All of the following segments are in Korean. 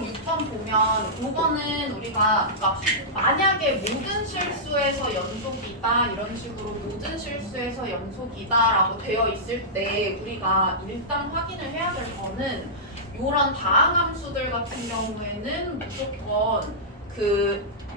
문제성 6번 보면 이거는 우리가 그러니까 만약에 모든 실수에서 연속이다 이런 식으로 모든 실수에서 연속이다라고 되어 있을 때 우리가 일단 확인을 해야 될 거는 이런 다항함수들 같은 경우에는 무조건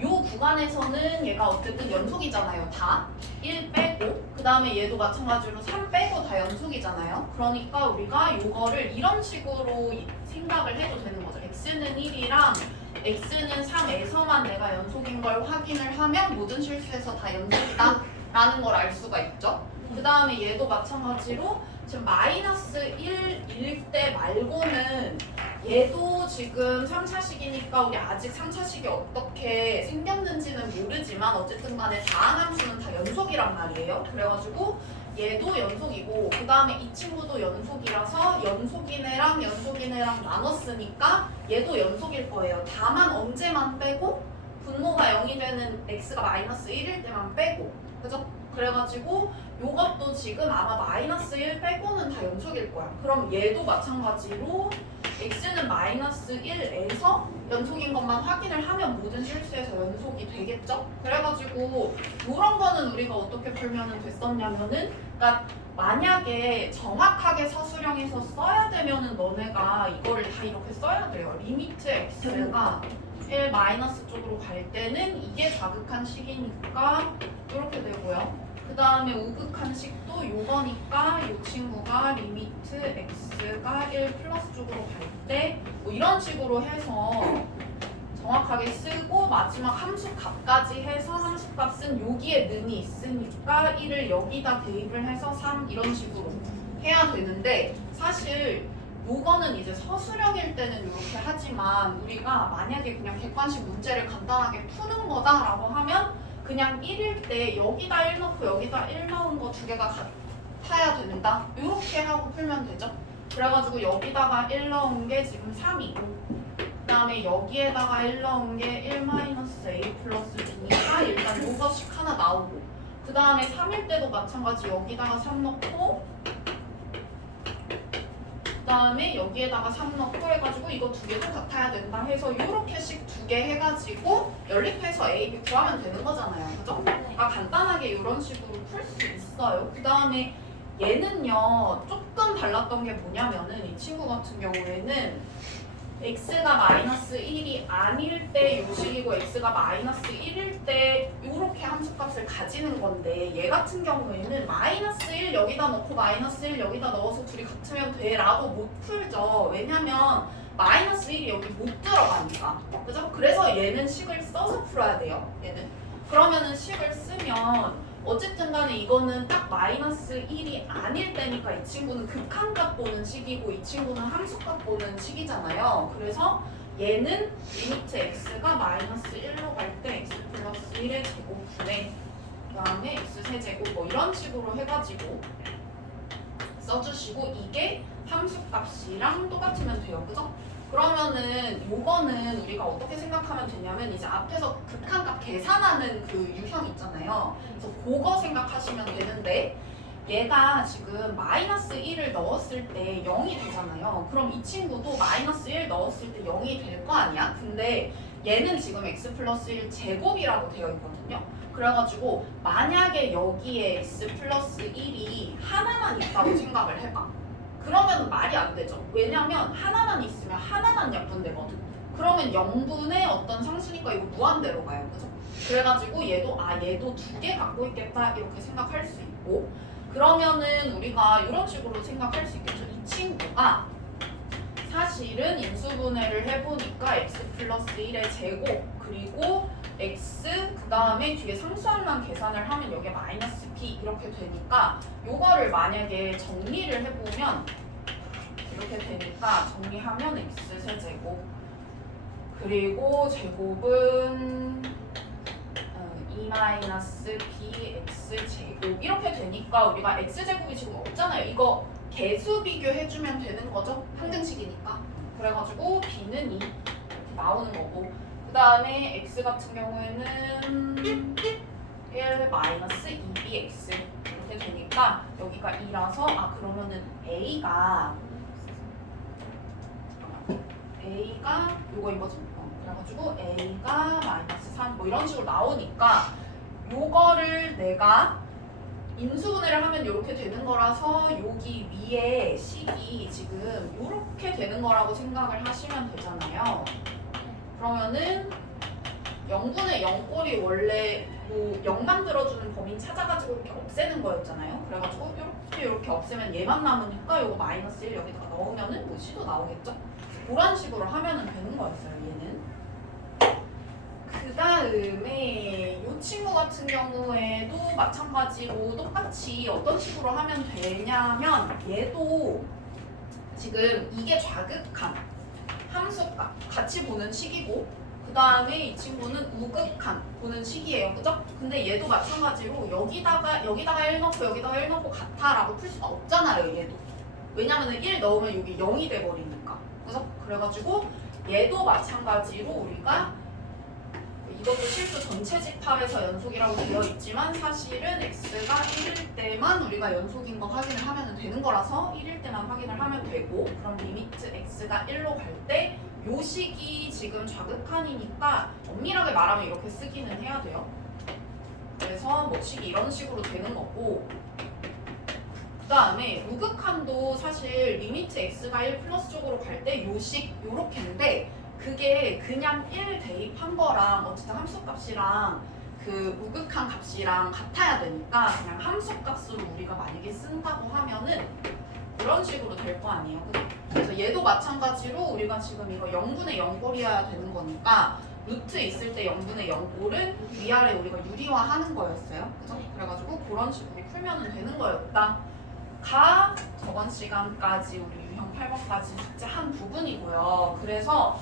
요 구간에서는 얘가 어쨌든 연속이잖아요. 다 1 빼고 그 다음에 얘도 마찬가지로 3 빼고 다 연속이잖아요. 그러니까 우리가 요거를 이런 식으로 생각을 해도 되는 거죠. x는 1이랑 x는 3에서만 내가 연속인 걸 확인을 하면 모든 실수에서 다 연속이다 라는 걸 알 수가 있죠. 그 다음에 얘도 마찬가지로 지금 마이너스 1일 때 말고는 얘도 지금 3차식이니까 우리 아직 3차식이 어떻게 생겼는지는 모르지만 어쨌든 간에 다항함수는 다 연속이란 말이에요. 그래가지고 얘도 연속이고 그 다음에 이 친구도 연속이라서 연속인 애랑 나눴으니까 얘도 연속일 거예요. 다만 언제만 빼고 분모가 0이 되는 x가 마이너스 1일 때만 빼고 그죠? 그래가지고 요것도 지금 아마 마이너스 1 빼고는 다 연속일 거야. 그럼 얘도 마찬가지로 x는 마이너스 1에서 연속인 것만 확인을 하면 모든 실수에서 연속이 되겠죠? 그래가지고 이런 거는 우리가 어떻게 풀면 됐었냐면은 그러니까 만약에 정확하게 서술형에서 써야 되면은 너네가 이거를 다 이렇게 써야 돼요. 리미트 x가 1 마이너스 쪽으로 갈 때는 이게 자극한 식이니까 이렇게 되고요. 그 다음에 우극한 식도 요거니까 이 친구가 리미트 x가 1 플러스 쪽으로 갈 때 뭐 이런 식으로 해서 정확하게 쓰고 마지막 함수 값까지 해서 함수 값은 여기에 는이 있으니까 1을 여기다 대입을 해서 3 이런 식으로 해야 되는데 사실 요거는 이제 서술형일 때는 이렇게 하지만 우리가 만약에 그냥 객관식 문제를 간단하게 푸는 거다라고 하면 그냥 1일 때 여기다 1 넣고 여기다 1 넣은 거 두 개가 같아야 된다. 이렇게 하고 풀면 되죠. 그래가지고 여기다가 1 넣은 게 지금 3이고 그 다음에 여기에다가 1 넣은 게 1-a 플러스 b니까 일단 요거씩 하나 나오고 그 다음에 3일 때도 마찬가지 여기다가 3 넣고 그 다음에 여기에다가 3 넣고 해가지고 이거 두 개도 같아야 된다 해서 요렇게씩 두 개 해가지고 연립해서 A, B 구하면 되는 거잖아요. 그죠? 그러니까 간단하게 이런 식으로 풀 수 있어요. 그 다음에 얘는요 조금 달랐던 게 뭐냐면은 이 친구 같은 경우에는 x가 마이너스 1이 아닐 때 요식이고 x가 마이너스 1일 때 이렇게 함수값을 가지는 건데 얘 같은 경우에는 마이너스 1 여기다 넣고 마이너스 1 여기다 넣어서 둘이 같으면 돼 라고 못 풀죠. 왜냐면 마이너스 1이 여기 못 들어가니까 그죠? 그래서 얘는 식을 써서 풀어야 돼요. 얘는 그러면은 식을 쓰면 어쨌든 간에 이거는 딱 마이너스 1이 아닐 때니까 이 친구는 극한값 보는 식이고 이 친구는 함수값 보는 식이잖아요. 그래서 얘는 리미트 x가 마이너스 1로 갈 때 x 플러스 1의 제곱분의 그 다음에 x 세제곱 뭐 이런 식으로 해가지고 써주시고 이게 함수값이랑 똑같으면 돼요. 그죠? 그러면은 요거는 우리가 어떻게 생각하면 되냐면 이제 앞에서 극한값 계산하는 그 유형 있잖아요. 그래서 그거 생각하시면 되는데 얘가 지금 마이너스 1을 넣었을 때 0이 되잖아요. 그럼 이 친구도 마이너스 1 넣었을 때 0이 될 거 아니야? 근데 얘는 지금 x 플러스 1 제곱이라고 되어 있거든요. 그래가지고 만약에 여기에 x 플러스 1이 하나만 있다고 생각을 해봐. 그러면 말이 안 되죠. 왜냐면 하나만 있으면 하나만 약분되거든. 그러면 0분의 어떤 상수니까 이거 무한대로 가요. 그죠? 그래가지고 얘도 두 개 갖고 있겠다 이렇게 생각할 수 있고 그러면은 우리가 이런 식으로 생각할 수 있겠죠. 이 친구가 사실은 인수분해를 해보니까 x 플러스 1의 제곱 그리고 x 그 다음에 뒤에 상수항만 계산을 하면 여기에 마이너스 b 이렇게 되니까 요거를 만약에 정리를 해보면 이렇게 되니까 정리하면 x 세제곱 그리고 제곱은 2-bx 제곱 이렇게 되니까 우리가 x제곱이 지금 없잖아요. 이거 개수 비교해주면 되는 거죠. 항등식이니까. 그래가지고 b는 2 이렇게 나오는 거고 그 다음에 x 같은 경우에는 1-2bx 이렇게 되니까 여기가 2라서 그러면은 a가 요거인 거죠. 그래가지고 a가 마이너스 3 뭐 이런 식으로 나오니까 요거를 내가 인수분해를 하면 이렇게 되는 거라서 여기 위에 식이 지금 이렇게 되는 거라고 생각을 하시면 되잖아요. 그러면은 0분의 0꼴이 원래 뭐 0 만들어주는 범위 찾아가지고 이렇게 없애는 거였잖아요. 그래가지고 이렇게 없애면 얘만 남으니까 요거 마이너스 1 여기다가 넣으면은 뭐 C도 나오겠죠? 그런 식으로 하면은 되는 거였어요, 얘는. 그 다음에 이 친구 같은 경우에도 마찬가지로 똑같이 어떤 식으로 하면 되냐면 얘도 지금 이게 좌극한 함수값 같이 보는 식이고 그 다음에 이 친구는 우극한 보는 식이에요. 그죠? 근데 얘도 마찬가지로 여기다가 1 넣고 여기다가 1 넣고 같아라고 풀 수가 없잖아요. 얘도. 왜냐면은 1 넣으면 여기 0이 돼버리니까. 그래서 그래가지고 얘도 마찬가지로 우리가 이것도 실수 전체 집합에서 연속이라고 되어 있지만 사실은 x가 1일 때만 우리가 연속인 거 확인을 하면 되는 거라서 1일 때만 확인을 하면 되고 그럼 리미트 x가 1로 갈 때 요 식이 지금 좌극한이니까 엄밀하게 말하면 이렇게 쓰기는 해야 돼요. 그래서 뭐 식이 이런 식으로 되는 거고 그 다음에 우극한도 사실 리미트 x가 1 플러스 쪽으로 갈 때 요 식 요렇게인데 그게 그냥 1 대입한 거랑 어쨌든 함수값이랑 그 우극한 값이랑 같아야 되니까 그냥 함수값으로 우리가 만약에 쓴다고 하면은 그런 식으로 될 거 아니에요. 그래서 얘도 마찬가지로 우리가 지금 이거 0분의 0꼴이어야 되는 거니까 루트 있을 때 0분의 0꼴은 위아래 우리가 유리화하는 거였어요. 그죠? 그래가지고 그런 식으로 풀면 되는 거였다. 가 저번 시간까지 우리 유형 8번까지 숙제한 부분이고요. 그래서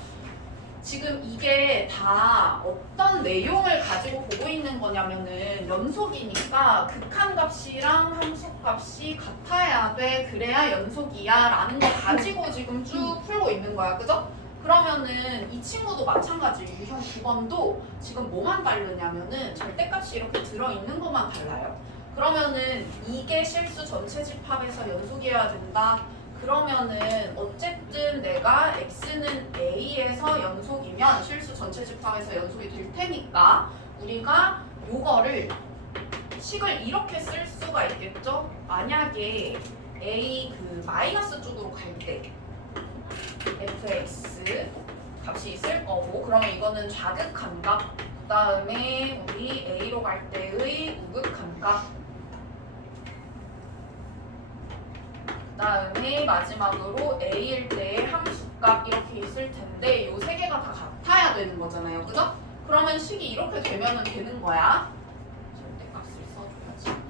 지금 이게 다 어떤 내용을 가지고 보고 있는 거냐면은 연속이니까 극한값이랑 함수값이 같아야 돼. 그래야 연속이야 라는 거 가지고 지금 쭉 풀고 있는 거야. 그죠? 그러면은 이 친구도 마찬가지 유형 9번도 지금 뭐만 다르냐면은 절대값이 이렇게 들어있는 것만 달라요. 그러면은 이게 실수 전체 집합에서 연속이어야 된다. 그러면은 어쨌든 내가 x는 a에서 연속이면 실수 전체 집합에서 연속이 될 테니까 우리가 요거를 식을 이렇게 쓸 수가 있겠죠? 만약에 a 그 마이너스 쪽으로 갈 때 fx 값이 있을 거고 그러면 이거는 좌극한 값 그 다음에 우리 a로 갈 때의 우극한 값 그다음에 마지막으로 a일 때의 함수값 이렇게 있을 텐데 요 세 개가 다 같아야 되는 거잖아요. 그죠? 그러면 식이 이렇게 되면 되는 거야. 절대값을 써줘야지.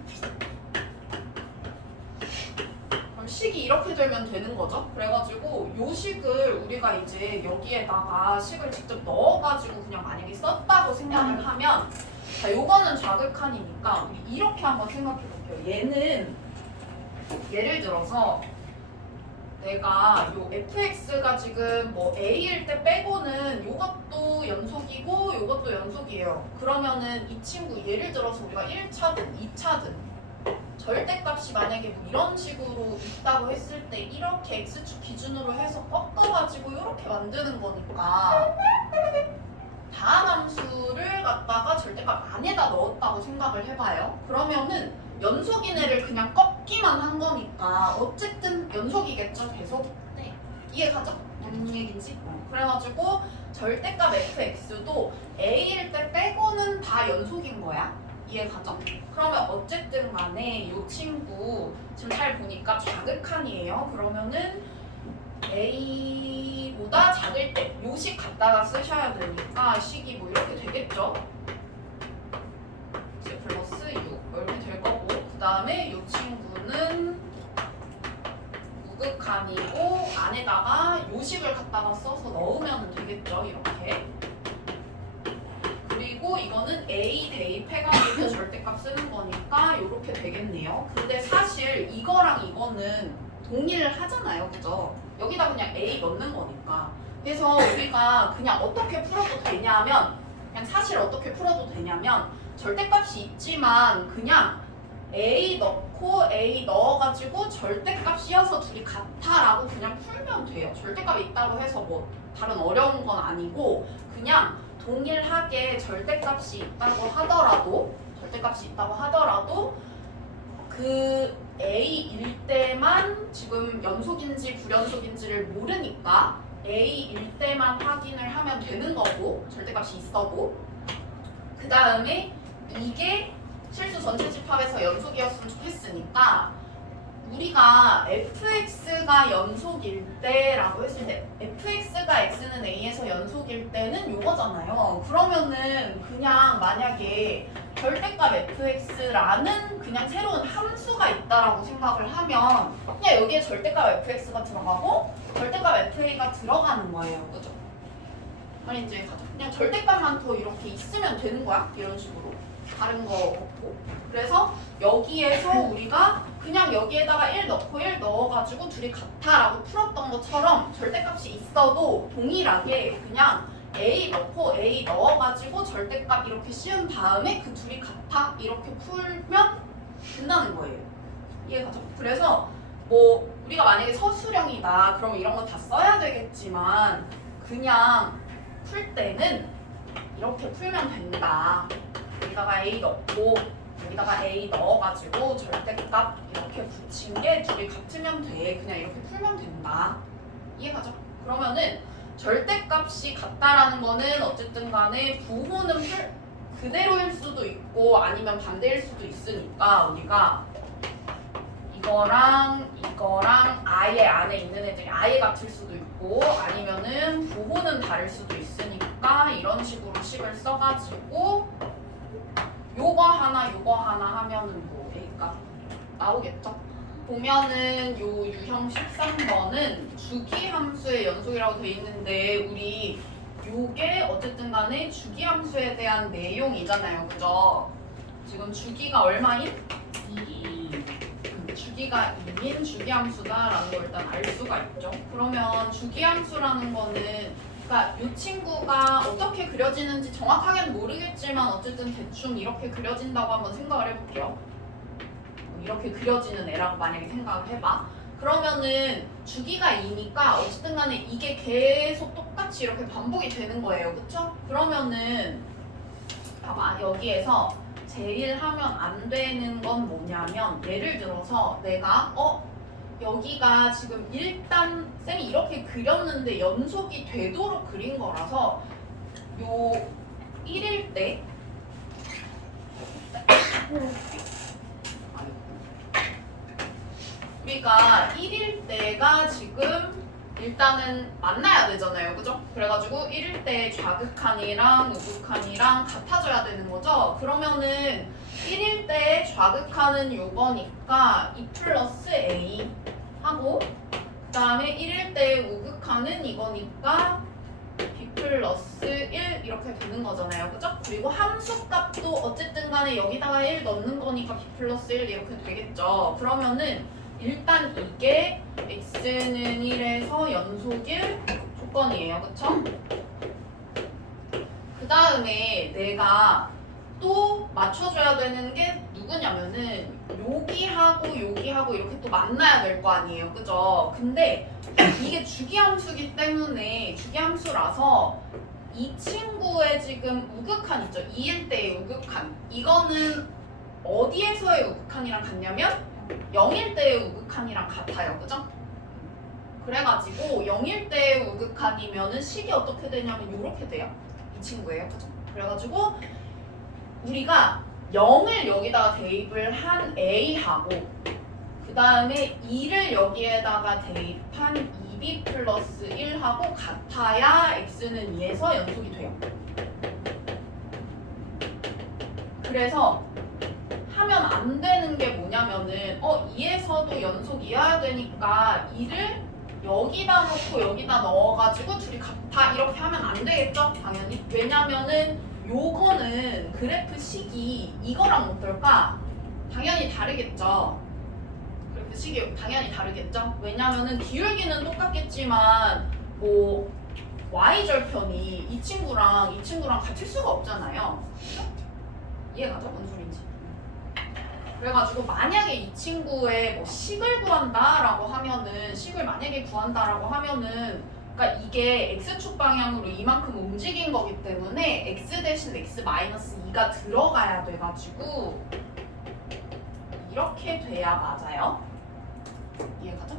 그럼 식이 이렇게 되면 되는 거죠. 그래가지고 요 식을 우리가 이제 여기에다가 식을 직접 넣어가지고 그냥 만약에 썼다고 생각을 하면 자 요거는 좌극한이니까 우리 이렇게 한번 생각해 볼게요. 얘는 예를 들어서 내가 요 fx가 지금 뭐 a일 때 빼고는 요것도 연속이고 요것도 연속이에요. 그러면은 이 친구 예를 들어서 우리가 1차든 2차든 절대값이 만약에 뭐 이런 식으로 있다고 했을 때 이렇게 x축 기준으로 해서 꺾어가지고 이렇게 만드는 거니까 다함함수를 갖다가 절대값 안에다 넣었다고 생각을 해봐요. 그러면은 연속인 애를 그냥 꺾기만 한 거니까 어쨌든 연속이겠죠 계속? 네. 이해가죠? 무슨 얘기인지? 그래가지고 절대값 fx도 a일 때 빼고는 다 연속인 거야. 이해가죠? 그러면 어쨌든 간에 이 친구 지금 잘 보니까 좌극한이에요. 그러면은 a보다 작을 때 요식 갖다가 쓰셔야 되니까 식이 뭐 이렇게 되겠죠? 이제 플러스 6 이렇게 될 거고 그 다음에 이 친구는 우극한이고 안에다가 요식을 갖다가 써서 넣으면 되겠죠 이렇게. 그리고 이거는 a 대입해가지고 절대값 쓰는 거니까 이렇게 되겠네요. 근데 사실 이거랑 이거는 동일하잖아요, 그죠? 여기다 그냥 a 넣는 거니까. 그래서 우리가 그냥 어떻게 풀어도 되냐면 그냥 사실 어떻게 풀어도 되냐면 절대값이 있지만 그냥 a 넣고 넣고 A 넣어가지고 절대값이어서 둘이 같아라고 그냥 풀면 돼요. 절대값이 있다고 해서 뭐 다른 어려운 건 아니고 그냥 동일하게 절대값이 있다고 하더라도 그 A일 때만 지금 연속인지 불연속인지를 모르니까 A일 때만 확인을 하면 되는 거고 절대값이 있어도 그 다음에 이게 실수 전체 집합에서 연속이었으면 좋겠으니까 우리가 fx가 연속일 때라고 했을 때 fx가 x는 a에서 연속일 때는 요거잖아요. 그러면은 그냥 만약에 절대값 fx라는 그냥 새로운 함수가 있다라고 생각을 하면 그냥 여기에 절대값 fx가 들어가고 절대값 fa가 들어가는 거예요. 그죠? 아니 이제 가자. 그냥 절대값만 더 이렇게 있으면 되는 거야. 이런 식으로. 다른 거 없고. 그래서 여기에서 우리가 그냥 여기에다가 1 넣고 1 넣어가지고 둘이 같아라고 풀었던 것처럼 절대값이 있어도 동일하게 그냥 A 넣고 A 넣어가지고 절대값 이렇게 씌운 다음에 그 둘이 같아 이렇게 풀면 된다는 거예요. 이해가죠? 그래서 뭐 우리가 만약에 서술형이다 그러면 이런 거 다 써야 되겠지만 그냥 풀 때는 이렇게 풀면 된다. 여기다가 A 넣고 여기다가 A 넣어가지고 절대값 이렇게 붙인 게 둘이 같으면 돼. 그냥 이렇게 풀면 된다. 이해가죠? 그러면은 절대값이 같다라는 거는 어쨌든 간에 부호는 그대로일 수도 있고 아니면 반대일 수도 있으니까 우리가 이거랑 아예 안에 있는 애들이 아예 같을 수도 있고 아니면은 부호는 다를 수도 있으니까 이런 식으로 식을 써가지고 요거 하나 하면은 뭐 A가 나오겠죠? 보면은 요 유형 13번은 주기함수의 연속이라고 돼 있는데 우리 요게 어쨌든 간에 주기함수에 대한 내용이잖아요. 그죠? 지금 주기가 얼마인? 2. 주기가 2인 주기함수다라는 걸 일단 알 수가 있죠. 그러면 주기함수라는 거는 그러니까 이 친구가 어떻게 그려지는지 정확하게는 모르겠지만 어쨌든 대충 이렇게 그려진다고 한번 생각을 해볼게요. 이렇게 그려지는 애라고 만약에 생각을 해봐. 그러면은 주기가 2니까 어쨌든 간에 이게 계속 똑같이 이렇게 반복이 되는 거예요. 그쵸? 그러면은 봐봐 여기에서 제일 하면 안 되는 건 뭐냐면 예를 들어서 내가 여기가 지금 일단 쌤이 이렇게 그렸는데 연속이 되도록 그린 거라서 요 1일 때 우리가 1일 때가 지금 일단은 만나야 되잖아요. 그죠? 그래가지고 1일 때 좌극한이랑 우극한이랑 같아져야 되는 거죠. 그러면은 1일 때 좌극한은 요거니까 2 플러스 A 하고 그 다음에 1일 때 우극한은 이거니까 B 플러스 1 이렇게 되는 거잖아요. 그죠? 그리고 함수값도 어쨌든 간에 여기다가 1 넣는 거니까 B 플러스 1 이렇게 되겠죠. 그러면은 일단 이게 x는 1에서 연속일 조건이에요. 그쵸? 그 다음에 내가 또 맞춰줘야 되는 게 누구냐면은 여기하고 여기하고 이렇게 또 만나야 될 거 아니에요. 그죠? 근데 이게 주기함수기 때문에 주기함수라서 이 친구의 지금 우극한 있죠? 2일 때의 우극한 이거는 어디에서의 우극한이랑 같냐면 0일 때의 우극한이랑 같아요. 그죠? 그래가지고 0일 때의 우극한이면은 식이 어떻게 되냐면 이렇게 돼요. 이 친구예요. 그죠? 그래가지고 우리가 0을 여기다가 대입을 한 A하고 그 다음에 2를 여기에다가 대입한 2B 플러스 1하고 같아야 X는 2에서 연속이 돼요. 그래서 하면 안 되는 게 뭐냐면은 2에서도 연속이어야 되니까 2를 여기다 놓고 여기다 넣어가지고 둘이 같아 이렇게 하면 안 되겠죠? 당연히. 왜냐면은 요거는 그래프 식이 이거랑 어떨까? 당연히 다르겠죠. 그래프 식이 당연히 다르겠죠? 왜냐면은 기울기는 똑같겠지만 뭐 y절편이 이 친구랑 이 친구랑 같을 수가 없잖아요. 그죠? 이해가죠? 뭔 소린지. 그래가지고 만약에 이 친구의 뭐 식을 구한다라고 하면은 식을 만약에 구한다라고 하면은 그러니까 이게 x축 방향으로 이만큼 움직인 거기 때문에 x 대신 x 마이너스 2가 들어가야 돼가지고 이렇게 돼야 맞아요. 이해가죠?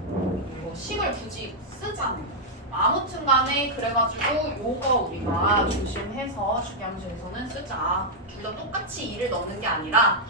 이거 식을 굳이 쓰자면 아무튼 간에 그래가지고 요거 우리가 조심해서 주경주에서는 쓰자. 둘 다 똑같이 2를 넣는 게 아니라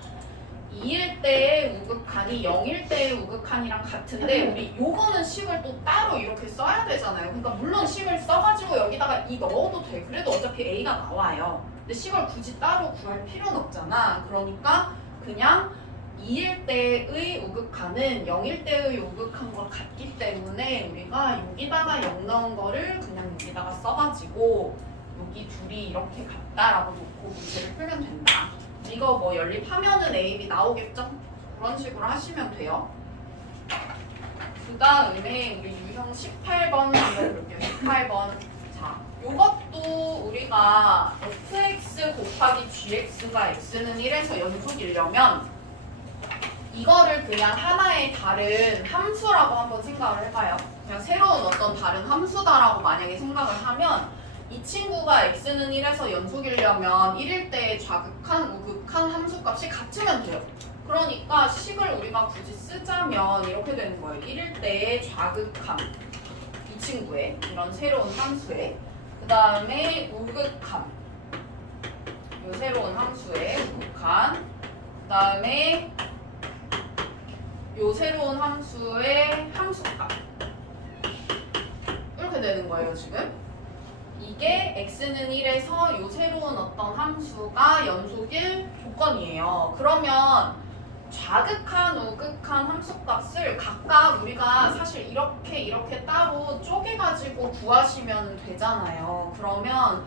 2일 때의 우극한이 0일 때의 우극한이랑 같은데 우리 요거는 식을 또 따로 이렇게 써야 되잖아요. 그러니까 물론 식을 써가지고 여기다가 2 넣어도 돼. 그래도 어차피 A가 나와요. 근데 식을 굳이 따로 구할 필요는 없잖아. 그러니까 그냥 2일 때의 우극한은 0일 때의 우극한과 같기 때문에 우리가 여기다가 0 넣은 거를 그냥 여기다가 써가지고 여기 둘이 이렇게 같다라고 놓고 문제를 풀면 된다. 이거 뭐 연립하면은 A, B 나오겠죠? 그런 식으로 하시면 돼요. 그 다음에 우리 유형 18번 한번 볼게요. 18번. 자, 요것도 우리가 fx 곱하기 gx가 x는 1에서 연속이려면 이거를 그냥 하나의 다른 함수라고 한번 생각을 해봐요. 그냥 새로운 어떤 다른 함수다라고 만약에 생각을 하면 이 친구가 x는 1에서 연속이려면 1일 때의 좌극한, 우극한 함수값이 같으면 돼요. 그러니까 식을 우리가 굳이 쓰자면 이렇게 되는 거예요. 1일 때의 좌극한, 이 친구의 이런 새로운 함수의 그 다음에 우극한, 이 새로운 함수의 우극한 그 다음에 요 새로운 함수의 함수값 이렇게 되는 거예요 지금. 이게 x는 1에서 요 새로운 어떤 함수가 연속일 조건이에요. 그러면 좌극한, 우극한 함수값을 각각 우리가 사실 이렇게 따로 쪼개가지고 구하시면 되잖아요. 그러면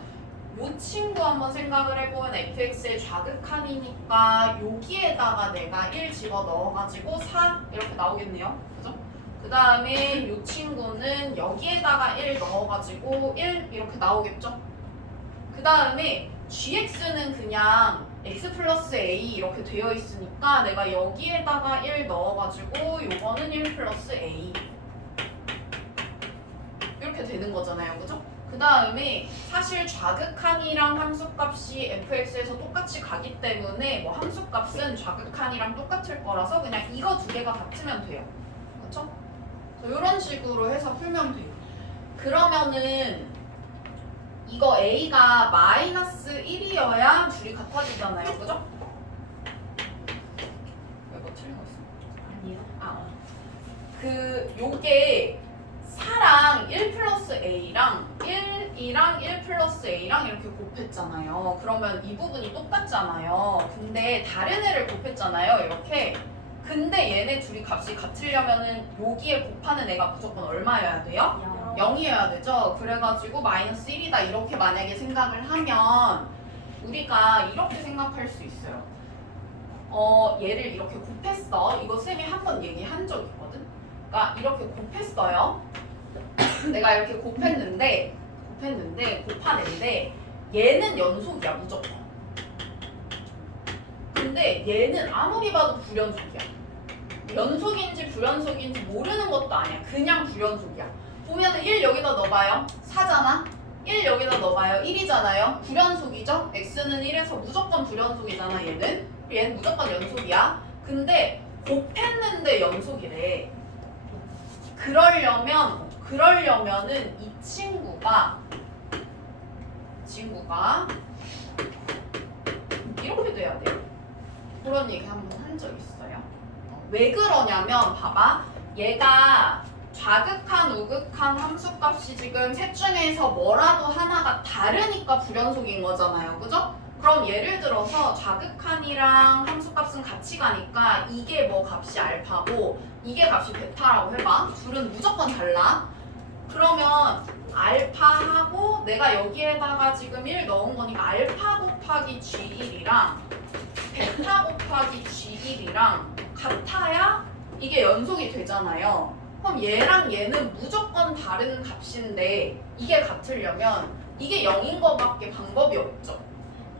요 친구 한번 생각을 해보면 fx의 좌극한이니까 여기에다가 내가 1 집어 넣어가지고 4 이렇게 나오겠네요. 그죠? 그 다음에 요 친구는 여기에다가 1 넣어가지고 1 이렇게 나오겠죠? 그 다음에 gx는 그냥 x 플러스 a 이렇게 되어 있으니까 내가 여기에다가 1 넣어가지고 요거는 1 플러스 a 이렇게 되는 거잖아요. 그죠? 그 다음에 사실 좌극한이랑 함수값이 fx에서 똑같이 가기 때문에 뭐 함수값은 좌극한이랑 똑같을 거라서 그냥 이거 두 개가 같으면 돼요. 그렇죠? 이런 식으로 해서 풀면 돼요. 그러면은 이거 a가 마이너스 1이어야 둘이 같아지잖아요. 그죠? 이거 틀린 거 있어? 아니요. 요게 4랑 1 플러스 a랑 1이랑 1 플러스 a랑 이렇게 곱했잖아요. 그러면 이 부분이 똑같잖아요. 근데 다른 애를 곱했잖아요. 이렇게. 근데 얘네 둘이 값이 같으려면은 여기에 곱하는 애가 무조건 얼마여야 돼요? 0이어야 되죠. 그래가지고 마이너스 1이다 이렇게 만약에 생각을 하면 우리가 이렇게 생각할 수 있어요. 얘를 이렇게 곱했어. 이거 쌤이 한번 얘기한 적 있거든. 그러니까 이렇게 곱했어요. 내가 이렇게 곱했는데 곱하는데 얘는 연속이야 무조건. 근데 얘는 아무리 봐도 불연속이야. 연속인지 불연속인지 모르는 것도 아니야. 그냥 불연속이야. 보면은 1 여기다 넣어봐요. 4잖아. 1 여기다 넣어봐요. 1이잖아요. 불연속이죠? x는 1에서 무조건 불연속이잖아 얘는 무조건 연속이야. 근데 곱했는데 연속이래. 그러려면은 이 친구가 이렇게 돼야 돼요. 그런 얘기 한번 한 적 있어요. 왜 그러냐면 봐봐. 얘가 좌극한, 우극한 함수값이 지금 셋 중에서 뭐라도 하나가 다르니까 불연속인 거잖아요. 그죠? 그럼 예를 들어서 좌극한이랑 함수값은 같이 가니까 이게 뭐 값이 알파고 이게 값이 베타라고 해봐. 둘은 무조건 달라. 그러면 알파하고 내가 여기에다가 지금 1 넣은 거니까 알파 곱하기 G1이랑 베타 곱하기 G1이랑 같아야 이게 연속이 되잖아요. 그럼 얘랑 얘는 무조건 다른 값인데 이게 같으려면 이게 0인 거밖에 방법이 없죠.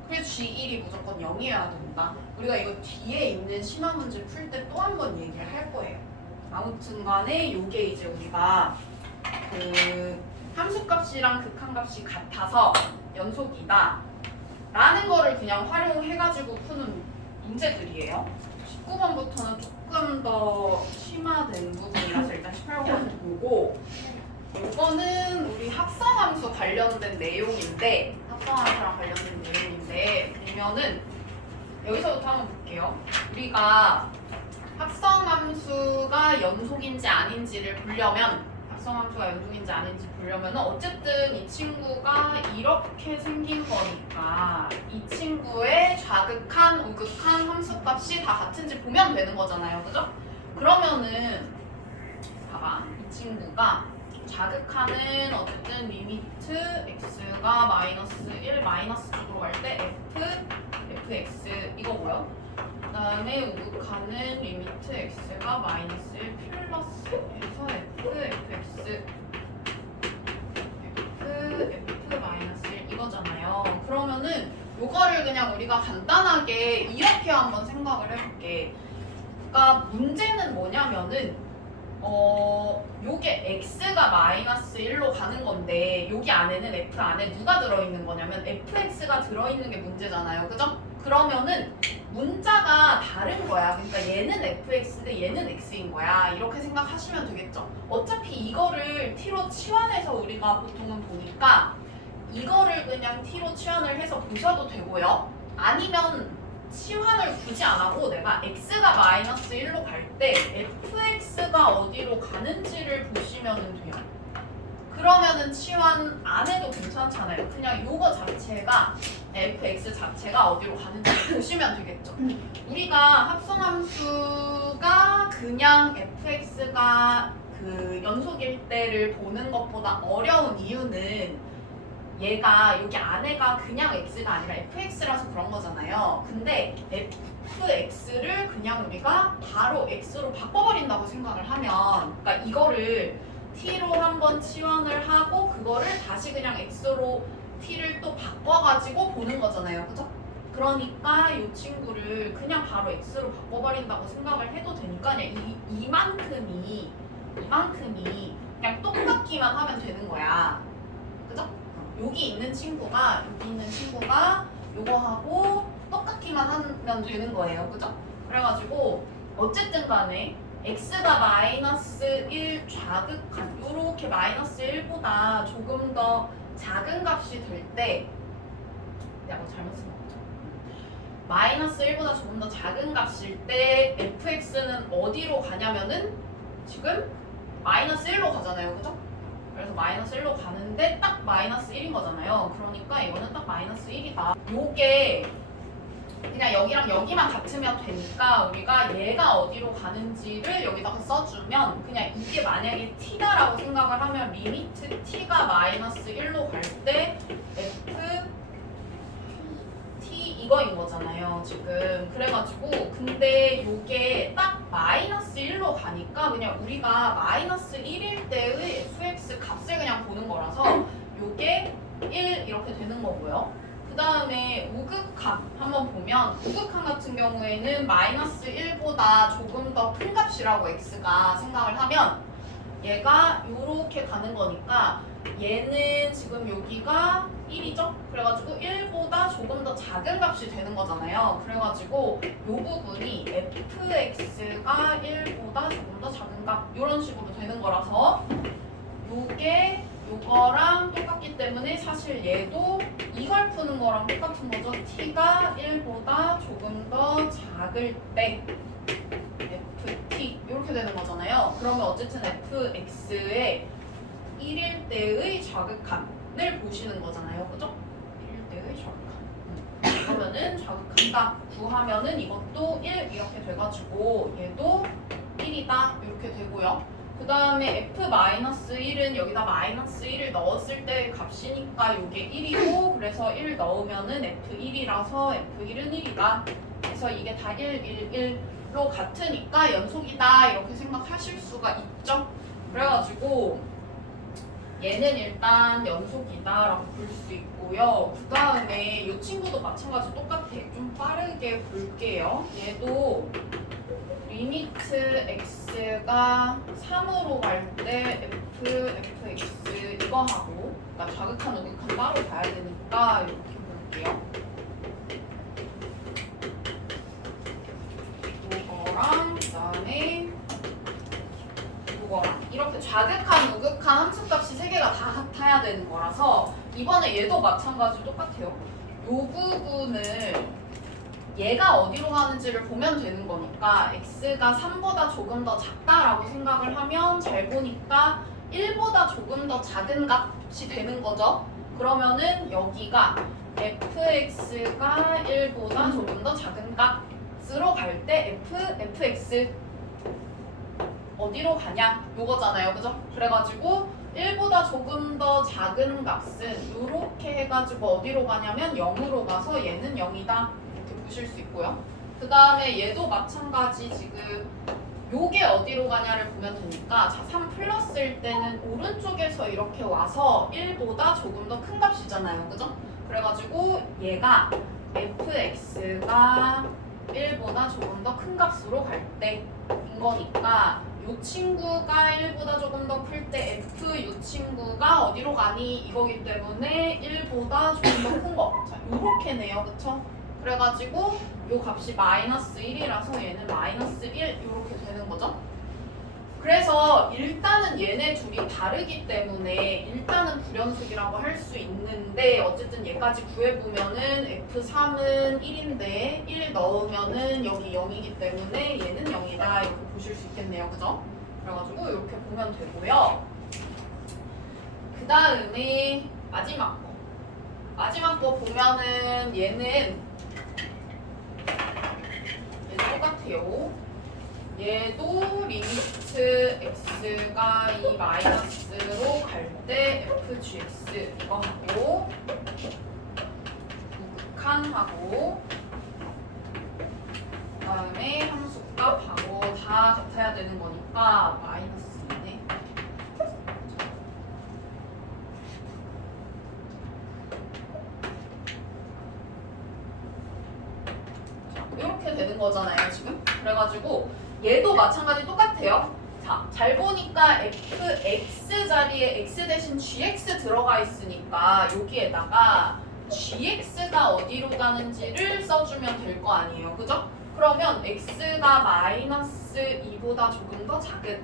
그래서 G1이 무조건 0이어야 된다. 우리가 이거 뒤에 있는 심화 문제 풀 때 또 한 번 얘기를 할 거예요. 아무튼 간에 요게 이제 우리가 그 함수값이랑 극한값이 같아서 연속이다 라는 거를 그냥 활용해가지고 푸는 문제들이에요. 19번부터는 조금 더 심화된 부분이라서 일단 18번 보고, 이거는 우리 합성함수 관련된 내용인데, 합성함수랑 관련된 내용인데 보면은 여기서부터 한번 볼게요. 우리가 합성함수가 연속인지 아닌지를 보려면, 합성함수가 연속인지 아닌지 보려면 어쨌든 이 친구가 이렇게 생긴 거니까 이 친구의 좌극한, 우극한 함수값이 다 같은지 보면 되는 거잖아요. 그죠? 그러면은 봐봐. 이 친구가 좌극하는 어쨌든 리미트 x가 마이너스 1 마이너스 쪽으로 갈 때 fx 이거 뭐야? 그 다음에 우극하는 리미트 x가 마이너스 1 플러스에서 fx f 마이너스 1 이거잖아요. 그러면은 요거를 그냥 우리가 간단하게 이렇게 한번 생각을 해볼게. 그러니까 문제는 뭐냐면은 요게 x가 마이너스 1로 가는 건데 여기 안에는 f 안에 누가 들어있는 거냐면 fx가 들어있는 게 문제잖아요. 그죠? 그러면은 문자가 다른 거야. 그러니까 얘는 fx인데 얘는 x인 거야. 이렇게 생각하시면 되겠죠. 어차피 이거를 t로 치환해서 우리가 보통은 보니까 이거를 그냥 t로 치환을 해서 보셔도 되고요. 아니면 치환을 굳이 안 하고 내가 x가 마이너스 1로 갈 때 fx가 어디로 가는지를 보시면 돼요. 그러면은 치환 안 해도 괜찮잖아요. 그냥 요거 자체가 fx 자체가 어디로 가는지 보시면 되겠죠. 우리가 합성함수가 그냥 fx가 그 연속일 때를 보는 것보다 어려운 이유는 얘가 여기 안에가 그냥 x가 아니라 fx라서 그런 거잖아요. 근데 fx를 그냥 우리가 바로 x로 바꿔버린다고 생각을 하면, 그러니까 이거를 t로 한번 치환을 하고 그거를 다시 그냥 x로 t를 또 바꿔가지고 보는 거잖아요. 그죠? 그러니까 이 친구를 그냥 바로 x로 바꿔버린다고 생각을 해도 되니까 그냥 이만큼이 그냥 똑같기만 하면 되는 거야. 그죠? 여기 있는 친구가 요거하고 똑같기만 하면 되는 거예요. 그죠? 그래가지고 어쨌든 간에 x가 마이너스 1 좌극한 요렇게 마이너스 1보다 조금 더 작은 값이 될 때, 내가 뭐 잘못 쓴 거죠? 마이너스 1보다 조금 더 작은 값일 때 fx는 어디로 가냐면은 지금 마이너스 1로 가잖아요. 그죠? 그래서 마이너스 1로 가는데 딱 마이너스 1인 거잖아요. 그러니까 이거는 딱 마이너스 1이다. 요게 그냥 여기랑 여기만 같으면 되니까 우리가 얘가 어디로 가는지를 여기다가 써주면, 그냥 이게 만약에 t다라고 생각을 하면 리미트 t가 마이너스 1로 갈 때 f t 이거인 거잖아요. 지금 그래가지고 근데 요게 딱 마이너스 1로 가니까 그냥 우리가 마이너스 1일 때의 fx 값을 그냥 보는 거라서 요게 1 이렇게 되는 거고요. 그 다음에 우극함 한번 보면, 우극함 같은 경우에는 마이너스 1보다 조금 더 큰 값이라고 x가 생각을 하면 얘가 요렇게 가는 거니까 얘는 지금 여기가 1이죠? 그래가지고 1보다 조금 더 작은 값이 되는 거잖아요. 그래가지고 요 부분이 fx가 1보다 조금 더 작은 값 이런 식으로 되는 거라서 요게 요거랑 똑같기 때문에 사실 얘도 이걸 푸는 거랑 똑같은 거죠. t가 1보다 조금 더 작을 때 ft 이렇게 되는 거잖아요. 그러면 어쨌든 fx의 1일 때의 좌극함을 보시는 거잖아요. 그죠? 1일 때의 좌극함. 그러면은 좌극함 딱 구하면은 이것도 1 이렇게 돼가지고 얘도 1이다 이렇게 되고요. 그 다음에 f-1은 여기다 마이너스 1을 넣었을 때 값이니까 이게 1이고, 그래서 1 넣으면은 f1이라서 f1은 1이다. 그래서 이게 다 1, 1, 1로 같으니까 연속이다 이렇게 생각하실 수가 있죠. 그래가지고 얘는 일단 연속이다라고 볼 수 있고요. 그 다음에 이 친구도 마찬가지 똑같아. 좀 빠르게 볼게요. 얘도 리미트 x가 3으로 갈 때 fx 이거 하고, 그러니까 자극한 우극한 따로 봐야 되니까 이렇게 볼게요. 이거랑 그다음에 이거랑 이렇게 자극한 우극한 함수값이 세 개가 다 같아야 되는 거라서 이번에 얘도 마찬가지로 똑같아요. 요 부분을 얘가 어디로 가는지를 보면 되는 거니까 x가 3보다 조금 더 작다라고 생각을 하면 잘 보니까 1보다 조금 더 작은 값이 되는 거죠. 그러면은 여기가 fx가 1보다 조금 더 작은 값으로 갈 때 fx 어디로 가냐? 요거잖아요. 그죠? 그래가지고 1보다 조금 더 작은 값은 이렇게 해가지고 어디로 가냐면 0으로 가서 얘는 0이다. 보실 수 있고요. 그 다음에 얘도 마찬가지 지금 요게 어디로 가냐를 보면 되니까 자, 3 플러스일 때는 오른쪽에서 이렇게 와서 1보다 조금 더 큰 값이잖아요. 그죠? 그래가지고 얘가 fx가 1보다 조금 더 큰 값으로 갈 때인 거니까 요 친구가 1보다 조금 더 클 때 f 요 친구가 어디로 가니 이거기 때문에 1보다 조금 더 큰 거. 자, 요렇게네요. 그쵸? 그래가지고 요 값이 마이너스 1이라서 얘는 마이너스 1 이렇게 되는 거죠. 그래서 일단은 얘네 둘이 다르기 때문에 일단은 불연속이라고 할 수 있는데 어쨌든 얘까지 구해보면은 f3은 1인데 1 넣으면은 여기 0이기 때문에 얘는 0이다 이렇게 보실 수 있겠네요. 그죠? 그래가지고 이렇게 보면 되고요. 그 다음에 마지막 거 보면은 얘는 똑같아요. 얘도 리미트 x가 이 마이너스로 갈 때 fgx 이거 하고 우극한하고 그 다음에 함수값하고 다 같아야 되는 거니까 마이너스네. 이렇게 되는 거잖아요 지금. 그래가지고 얘도 마찬가지 똑같아요. 자, 잘 보니까 fx 자리에 x 대신 gx 들어가 있으니까 여기에다가 gx가 어디로 가는지를 써주면 될 거 아니에요. 그죠? 그러면 x가 마이너스 2보다 조금 더 작은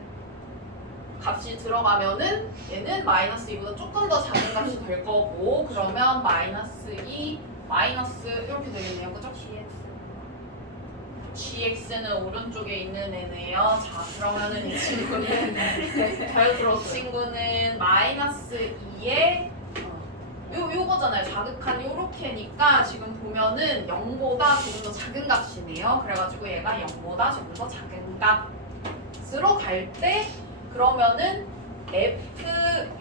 값이 들어가면은 얘는 마이너스 2보다 조금 더 작은 값이 될 거고, 그러면 마이너스 2 마이너스 이렇게 되겠네요. 그죠? gx는 오른쪽에 있는 애네요. 자, 그러면은 이 친구는 자연스러운 친구는 마이너스 2에 요거잖아요. 자극한 요렇게니까 지금 보면은 0보다 조금 더 작은 값이네요. 그래가지고 얘가 0보다 조금 더 작은 값으로 갈 때 그러면은 f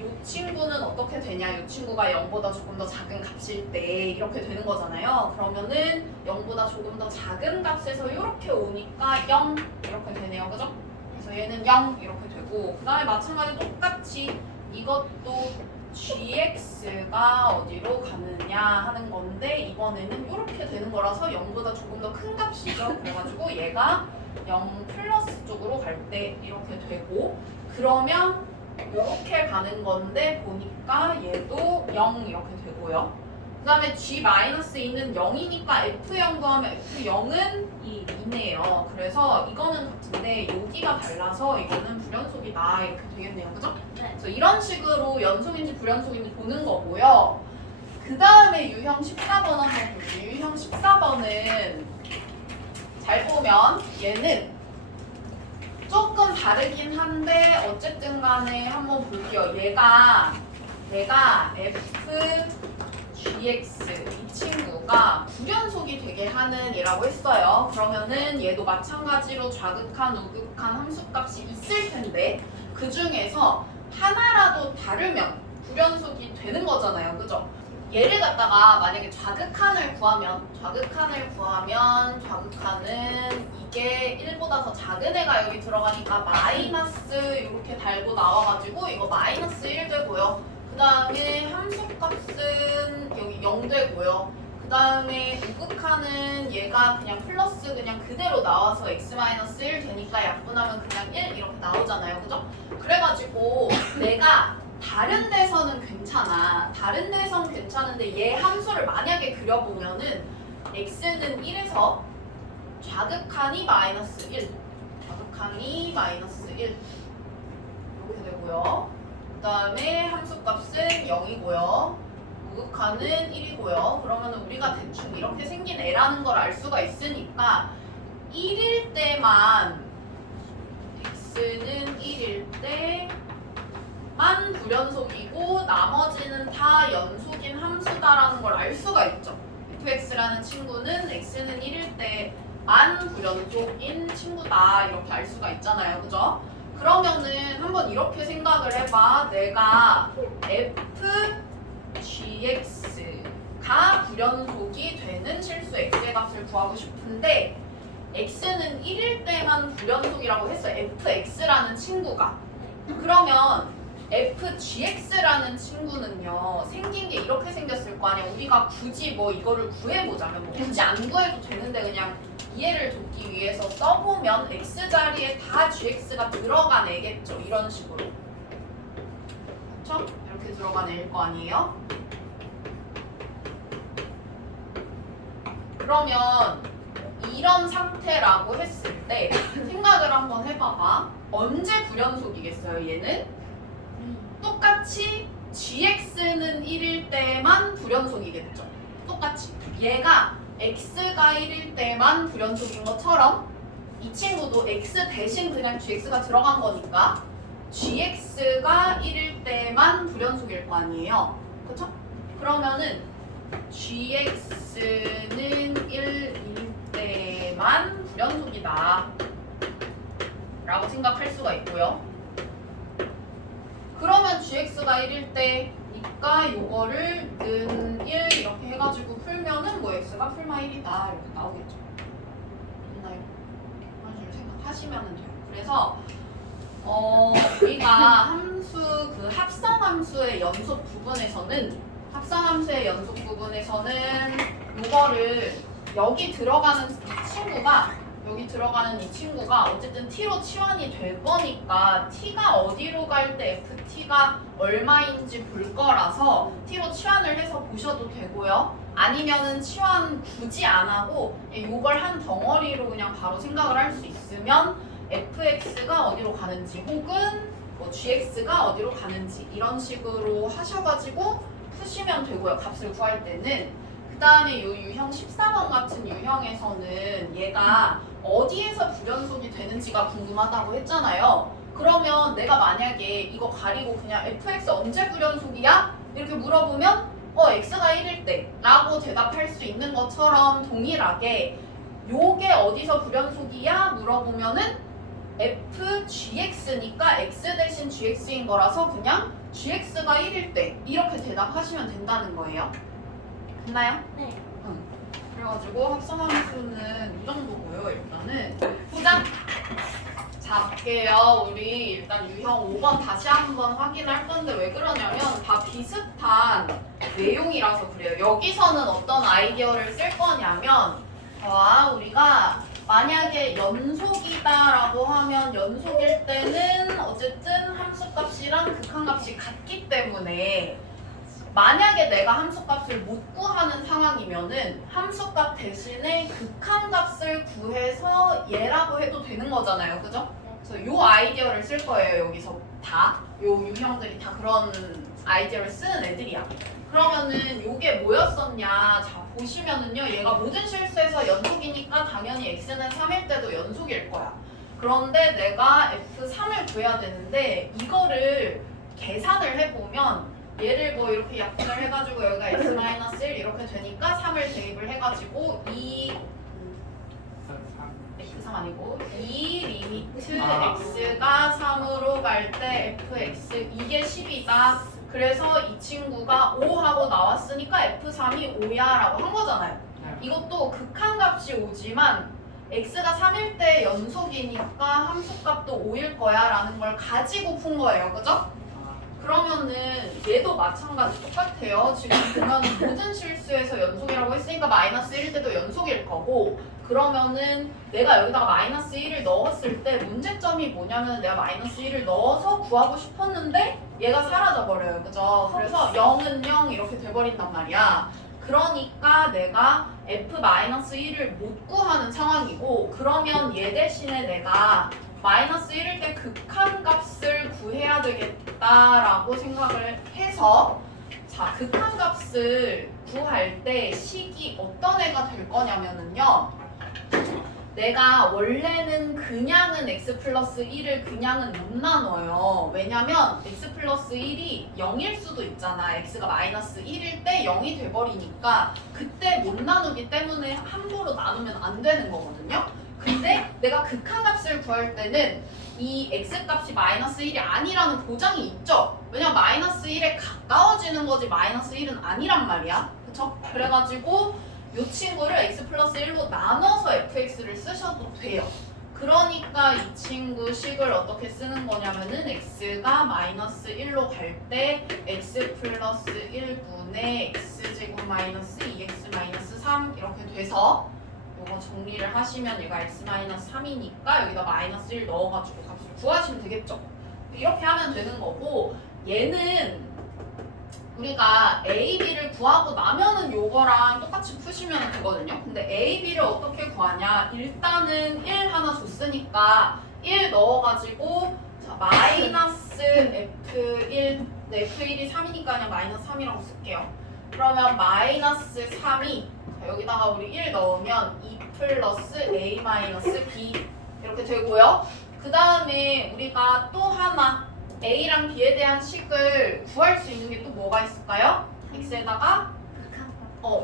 요 친구는 어떻게 되냐? 요 친구가 0보다 조금 더 작은 값일 때 이렇게 되는 거잖아요. 그러면은 0보다 조금 더 작은 값에서 이렇게 오니까 0 이렇게 되네요. 그죠? 그래서 얘는 0 이렇게 되고, 그 다음에 마찬가지로 똑같이 이것도 gx가 어디로 가느냐 하는 건데 이번에는 이렇게 되는 거라서 0보다 조금 더 큰 값이죠. 그래가지고 얘가 0 플러스 쪽으로 갈 때 이렇게 되고, 그러면 이렇게 가는 건데 보니까 얘도 0 이렇게 되고요. 그 다음에 g-2는 0이니까 f0 구하면 f0은 2네요. 그래서 이거는 같은데 여기가 달라서 이거는 불연속이다 이렇게 되겠네요. 그죠? 네. 그래서 이런 식으로 연속인지 불연속인지 보는 거고요. 그 다음에 유형 14번 한번 볼게요. 유형 14번은 잘 보면 얘는 조금 다르긴 한데 어쨌든 간에 한번 볼게요. 얘가 f gx 이 친구가 불연속이 되게 하는 얘라고 했어요. 그러면은 얘도 마찬가지로 좌극한 우극한 함수값이 있을 텐데 그 중에서 하나라도 다르면 불연속이 되는 거잖아요. 그죠? 얘를 갖다가 만약에 좌극한을 구하면 좌극한은 이게 1보다 더 작은 애가 여기 들어가니까 마이너스 이렇게 달고 나와가지고 이거 마이너스 1 되고요. 그 다음에 함수값은 여기 0 되고요. 그 다음에 우극한은 얘가 그냥 플러스 그냥 그대로 나와서 x-1 되니까 약분하면 그냥 1 이렇게 나오잖아요. 그죠? 그래가지고 내가 다른 데서는 괜찮아. 다른 데선 괜찮은데 얘 함수를 만약에 그려보면은 x는 1에서 좌극한이 마이너스 1 이렇게 되고요. 그 다음에 함수값은 0이고요. 우극한은 1이고요. 그러면 우리가 대충 이렇게 생긴 애라는 걸 알 수가 있으니까 1일 때만 x는 1일 때만 불연속이고 나머지는 다 연속인 함수다라는 걸 알 수가 있죠. fx라는 친구는 x는 1일 때만 불연속인 친구다 이렇게 알 수가 있잖아요. 그죠? 그러면은 한번 이렇게 생각을 해봐. 내가 fgx가 불연속이 되는 실수 x의 값을 구하고 싶은데 x는 1일 때만 불연속이라고 했어. fx라는 친구가. 그러면 fgx라는 친구는요 생긴 게 이렇게 생겼을 거 아니야. 우리가 굳이 뭐 이거를 구해보자면 뭐 굳이 안 구해도 되는데 그냥 이해를 돕기 위해서 써보면 x자리에 다 gx가 들어간 애겠죠. 이런 식으로. 그쵸? 이렇게 들어간 애일 거 아니에요? 그러면 이런 상태라고 했을 때 생각을 한번 해봐봐. 언제 불연속이겠어요 얘는? 똑같이 gx는 1일 때만 불연속이겠죠. 똑같이 얘가 x가 1일 때만 불연속인 것처럼 이 친구도 x 대신 그냥 gx가 들어간 거니까 gx가 1일 때만 불연속일 거 아니에요. 그쵸? 그러면은 gx는 1일 때만 불연속이다 라고 생각할 수가 있고요. 그러면 gx가 1일 때니까 요거를 는 1 이렇게 해가지고 풀면은 뭐 x가 풀마 1이다 이렇게 나오겠죠. 됐나요? 그런 식으로 생각하시면 돼요. 그래서 우리가 함수 그 합성함수의 연속 부분에서는 요거를 여기 들어가는 이 친구가 어쨌든 t로 치환이 될 거니까 t가 어디로 갈 때 ft가 얼마인지 볼 거라서 t로 치환을 해서 보셔도 되고요. 아니면은 치환 굳이 안 하고 요걸 한 덩어리로 그냥 바로 생각을 할 수 있으면 fx가 어디로 가는지 혹은 뭐 gx가 어디로 가는지 이런 식으로 하셔가지고 푸시면 되고요. 값을 구할 때는. 그 다음에 요 유형 14번 같은 유형에서는 얘가 어디에서 불연속이 되는지가 궁금하다고 했잖아요. 그러면 내가 만약에 이거 가리고 그냥 fx 언제 불연속이야? 이렇게 물어보면 x가 1일 때 라고 대답할 수 있는 것처럼 동일하게 요게 어디서 불연속이야? 물어보면은 fgx니까 x 대신 gx인 거라서 그냥 gx가 1일 때 이렇게 대답하시면 된다는 거예요. 됐나요? 네. 그래가지고 합성함수는 이 정도고요. 일단은 포장 잡게요. 우리 일단 유형 5번 다시 한번 확인할 건데 왜 그러냐면 다 비슷한 내용이라서 그래요. 여기서는 어떤 아이디어를 쓸 거냐면 우리가 만약에 연속이다라고 하면 연속일 때는 어쨌든 함수값이랑 극한값이 같기 때문에 만약에 내가 함수값을 못 구하는 상황이면은 함수값 대신에 극한값을 구해서 얘라고 해도 되는 거잖아요. 그죠? 그래서 요 아이디어를 쓸 거예요. 여기서 다. 요 유형들이 다 그런 아이디어를 쓰는 애들이야. 그러면은 요게 뭐였었냐. 자, 보시면은요. 얘가 모든 실수에서 연속이니까 당연히 x는 3일 때도 연속일 거야. 그런데 내가 f3을 구해야 되는데 이거를 계산을 해보면 얘를 뭐 이렇게 약분을 해가지고 여기가 x-1 이렇게 되니까 3을 대입을 해가지고 x3 아니고 2 리미트 x가 3으로 갈 때 fx 이게 10이다. 그래서 이 친구가 5하고 나왔으니까 F3이 5야 라고 한 거잖아요. 이것도 극한값이 5지만 x가 3일 때 연속이니까 함수값도 5일 거야 라는 걸 가지고 푼 거예요. 그죠? 그러면은 얘도 마찬가지 똑같아요. 지금 보면 모든 실수에서 연속이라고 했으니까 마이너스 1일 때도 연속일 거고, 그러면은 내가 여기다가 마이너스 1을 넣었을 때 문제점이 뭐냐면 내가 마이너스 1을 넣어서 구하고 싶었는데 얘가 사라져 버려요. 그죠? 그래서 0은 0 이렇게 돼버린단 말이야. 그러니까 내가 f-1을 못 구하는 상황이고, 그러면 얘 대신에 내가 마이너스 1일 때 극한값을 구해야 되겠다라고 생각을 해서, 자, 극한값을 구할 때 식이 어떤 애가 될 거냐면은요, 내가 원래는 그냥은 x 플러스 1을 그냥은 못 나눠요. 왜냐면 x 플러스 1이 0일 수도 있잖아. x가 마이너스 1일 때 0이 돼버리니까 그때 못 나누기 때문에 함부로 나누면 안 되는 거거든요. 근데 내가 극한값을 구할 때는 이 x값이 마이너스 1이 아니라는 보장이 있죠. 왜냐면 마이너스 1에 가까워지는 거지 마이너스 1은 아니란 말이야. 그쵸? 그래가지고 이 친구를 x 플러스 1로 나눠서 fx를 쓰셔도 돼요. 그러니까 이 친구 식을 어떻게 쓰는 거냐면은 x가 마이너스 1로 갈 때 x 플러스 1분의 x제곱 마이너스 2x 마이너스 3 이렇게 돼서 이거 정리를 하시면 얘가 x 마이너스 3이니까 여기다 마이너스 1 넣어가지고 값을 구하시면 되겠죠. 이렇게 하면 되는 거고, 얘는 우리가 A, B를 구하고 나면은 요거랑 똑같이 푸시면 되거든요. 근데 A, B를 어떻게 구하냐? 일단은 1 하나 줬으니까 1 넣어가지고, 자, 마이너스 F1, 네, F1이 3이니까 그냥 마이너스 3이라고 쓸게요. 그러면 마이너스 3이, 자, 여기다가 우리 1 넣으면 2 플러스 A 마이너스 B 이렇게 되고요. 그 다음에 우리가 또 하나 A랑 B에 대한 식을 구할 수 있는 게 또 뭐가 있을까요? X에다가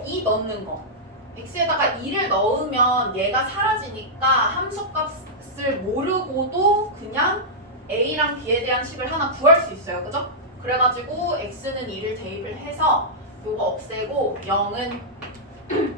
2 넣는 거. X에다가 2를 넣으면 얘가 사라지니까 함수값을 모르고도 그냥 A랑 B에 대한 식을 하나 구할 수 있어요. 그죠? 그래가지고 X는 2를 대입을 해서 요거 없애고 0은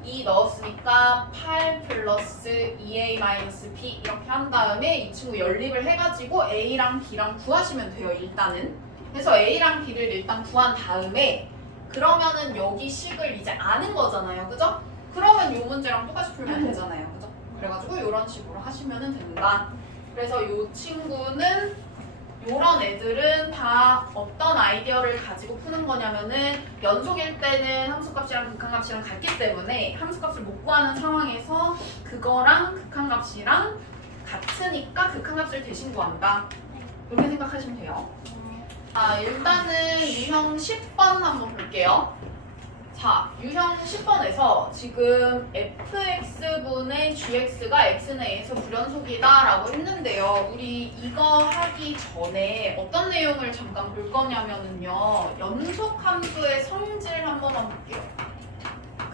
2 넣었으니까 8 플러스 2a-b 이렇게 한 다음에 이 친구 연립을 해가지고 a랑 b랑 구하시면 돼요. 일단은. 그래서 a랑 b를 일단 구한 다음에 그러면은 여기 식을 이제 아는 거잖아요. 그죠? 그러면 이 문제랑 똑같이 풀면 되잖아요. 그죠? 그래가지고 이런 식으로 하시면 된다. 그래서 이 친구는 요런 애들은 다 어떤 아이디어를 가지고 푸는 거냐면은 연속일 때는 함수값이랑 극한값이랑 같기 때문에 함수값을 못 구하는 상황에서 그거랑 극한값이랑 같으니까 극한값을 대신 구한다. 이렇게 생각하시면 돼요. 일단은 유형 10번 한번 볼게요. 자, 유형 10번에서 지금 fx분의 gx가 x는 a에서 불연속이다 라고 했는데요. 우리 이거 하기 전에 어떤 내용을 잠깐 볼 거냐면요, 연속함수의 성질 한번 볼게요.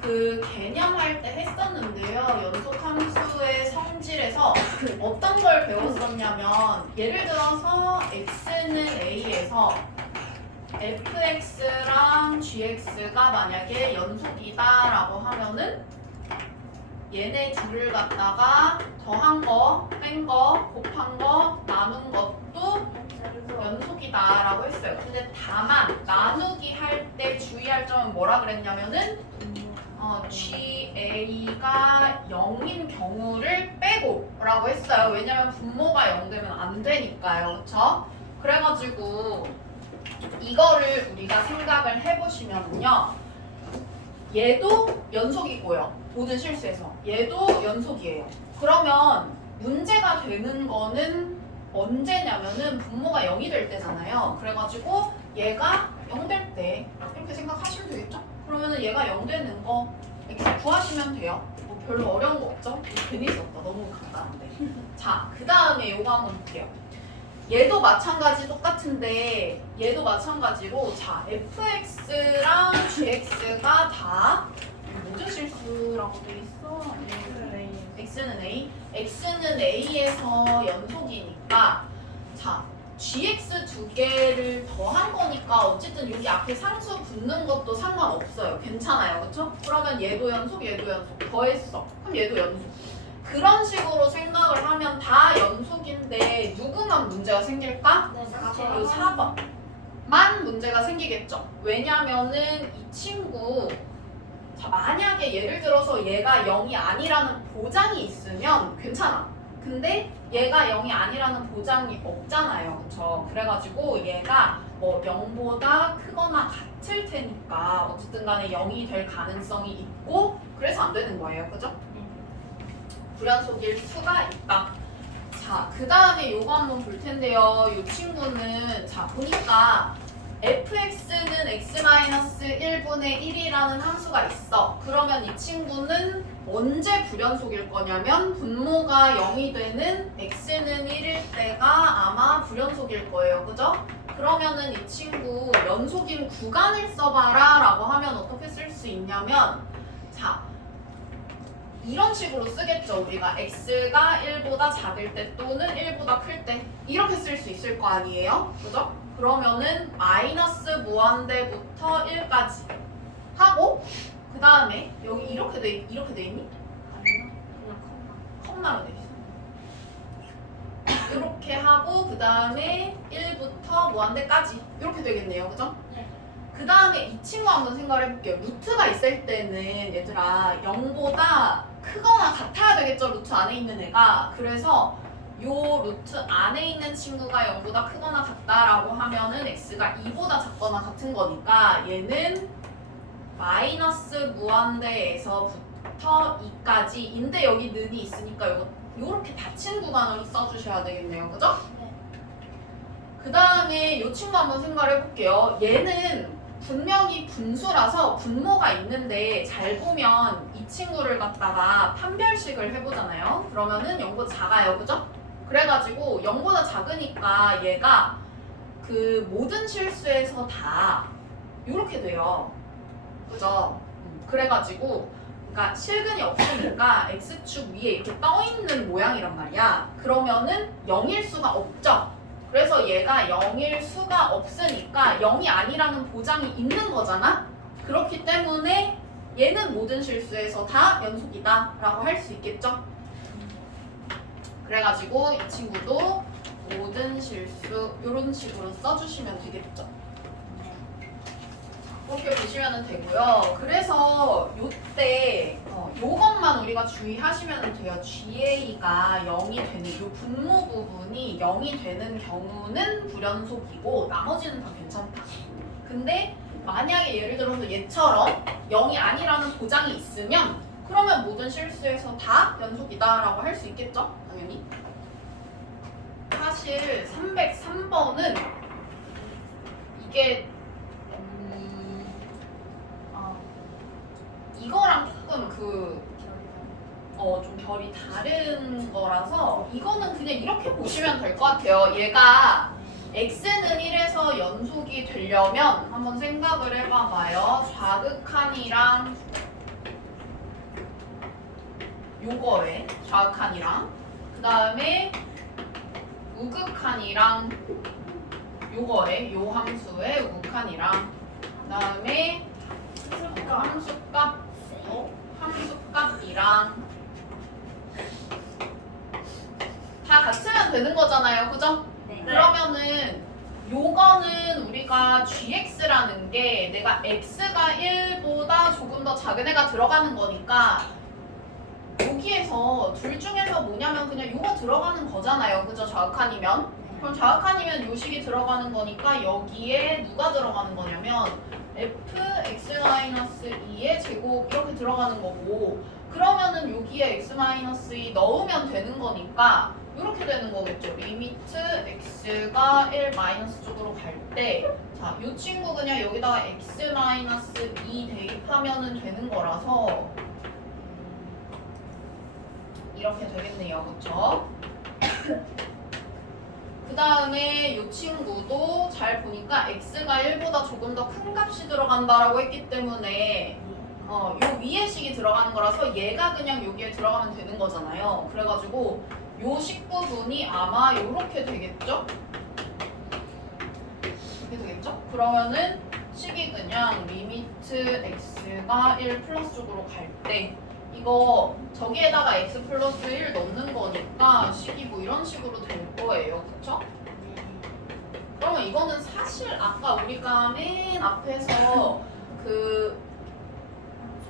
그 개념할 때 했었는데요. 연속함수의 성질에서 어떤 걸 배웠었냐면, 예를 들어서 x는 a에서 fx랑 gx가 만약에 연속이다 라고 하면은 얘네 둘을 갖다가 더한 거, 뺀 거, 곱한 거, 나눈 것도 연속이다 라고 했어요. 근데 다만 나누기 할 때 주의할 점은 뭐라 그랬냐면은 GA가 0인 경우를 빼고 라고 했어요. 왜냐면 분모가 0 되면 안 되니까요. 그쵸? 그래가지고 이거를 우리가 생각을 해보시면요, 얘도 연속이고요. 모든 실수에서 얘도 연속이에요. 그러면 문제가 되는 거는 언제냐면은 분모가 0이 될 때잖아요. 그래가지고 얘가 0 될 때 이렇게 생각하시면 되겠죠? 그러면은 얘가 0 되는 거 x 구하시면 돼요. 뭐 별로 어려운 거 없죠? 괜히 썼다. 너무 간단한데. 자, 그 다음에 요거 한번 볼게요. 얘도 마찬가지 똑같은데 얘도 마찬가지로, 자, fx랑 gx가 다 모든 실수라고 돼 있어. x는 a, x는 a에서 연속이니까, 자, gx 두 개를 더한 거니까 어쨌든 여기 앞에 상수 붙는 것도 상관없어요. 괜찮아요. 그쵸? 그러면 얘도 연속, 얘도 연속. 더했어. 그럼 얘도 연속. 그런 식으로 생각을 하면 다 연속인데 누구만 문제가 생길까? 네, 요 4번만 문제가 생기겠죠. 왜냐면은 이 친구 자, 만약에 예를 들어서 얘가 0이 아니라는 보장이 있으면 괜찮아. 근데 얘가 0이 아니라는 보장이 없잖아요. 그쵸? 그래가지고 얘가 뭐 0보다 크거나 같을 테니까 어쨌든 간에 0이 될 가능성이 있고 그래서 안 되는 거예요. 그죠? 불연속일 수가 있다. 자, 그 다음에 요거 한번 볼 텐데요. 이 친구는 자 보니까 fx는 x-1분의 1이라는 함수가 있어. 그러면 이 친구는 언제 불연속일 거냐면 분모가 0이 되는 x는 1일 때가 아마 불연속일 거예요. 그죠? 그러면은 이 친구 연속인 구간을 써봐라 라고 하면 어떻게 쓸 수 있냐면 자 이런 식으로 쓰겠죠. 우리가 x가 1보다 작을 때 또는 1보다 클 때 이렇게 쓸 수 있을 거 아니에요? 그죠? 그러면은 마이너스 무한대부터 1까지 하고 그 다음에 여기 이렇게 돼 있니? 아니요. 그냥 컴마로 돼 있어. 이렇게 하고 그 다음에 1부터 무한대까지 이렇게 되겠네요. 그죠? 네. 그 다음에 이 친구 한번 생각을 해볼게요. 루트가 있을 때는 얘들아 0보다 크거나 같아야 되겠죠. 루트 안에 있는 애가. 그래서 요 루트 안에 있는 친구가 0보다 크거나 같다라고 하면은 x가 2보다 작거나 같은 거니까 얘는 마이너스 무한대에서부터 2까지인데 여기 는이 있으니까 요렇게 닫힌 구간으로 써주셔야 되겠네요. 그죠? 네. 그 다음에 요 친구 한번 생각을 해볼게요. 얘는 분명히 분수라서 분모가 있는데 잘 보면 이 친구를 갖다가 판별식을 해보잖아요. 그러면은 0보다 작아요. 그죠? 그래가지고 0보다 작으니까 얘가 그 모든 실수에서 다 이렇게 돼요. 그죠? 그래가지고 그러니까 실근이 없으니까 x축 위에 이렇게 떠있는 모양이란 말이야. 그러면은 0일 수가 없죠. 그래서 얘가 0일 수가 없으니까 0이 아니라는 보장이 있는 거잖아. 그렇기 때문에 얘는 모든 실수에서 다 연속이다 라고 할 수 있겠죠. 그래가지고 이 친구도 모든 실수 이런 식으로 써주시면 되겠죠. 그렇게 보시면 되고요. 그래서 요때 요것만 우리가 주의하시면 돼요. GA가 0이 되는 요 분모 부분이 0이 되는 경우는 불연속이고 나머지는 다 괜찮다. 근데 만약에 예를 들어서 얘처럼 0이 아니라는 보장이 있으면 그러면 모든 실수에서 다 연속이다라고 할 수 있겠죠? 당연히. 사실 303번은 이게 이거랑 조금 좀 결이 다른 거라서 이거는 그냥 이렇게 보시면 될 것 같아요. 얘가 x는 1에서 연속이 되려면 한번 생각을 해봐봐요. 좌극한이랑 요거에 좌극한이랑 그 다음에 우극한이랑 요거에 요 함수에 우극한이랑 그 다음에 함수값이랑 다 같으면 되는 거잖아요. 그죠? 네. 그러면은 요거는 우리가 gx라는 게 내가 x가 1보다 조금 더 작은 애가 들어가는 거니까 여기에서 둘 중에서 뭐냐면 그냥 요거 들어가는 거잖아요. 그죠? 좌극한이면. 그럼 좌극한이면 요식이 들어가는 거니까 여기에 누가 들어가는 거냐면 fx-2의 제곱 이렇게 들어가는 거고 그러면은 여기에 x-2 넣으면 되는 거니까 이렇게 되는 거겠죠. 리미트 x가 1 마이너스 쪽으로 갈 때 자, 이 친구 그냥 여기다가 x-2 대입하면은 되는 거라서 이렇게 되겠네요. 그쵸? 그 다음에 이 친구도 잘 보니까 x가 1보다 조금 더 큰 값이 들어간다라고 했기 때문에 요 위에 식이 들어가는 거라서 얘가 그냥 여기에 들어가면 되는 거잖아요. 그래가지고 요 식 부분이 아마 요렇게 되겠죠? 이렇게 되겠죠? 그러면은 식이 그냥 리미트 x가 1 플러스 쪽으로 갈 때 이거 저기에다가 x 플러스 1 넣는 거니까 식이 뭐 이런 식으로 될 거예요. 그쵸? 그러면 이거는 사실 아까 우리가 맨 앞에서 그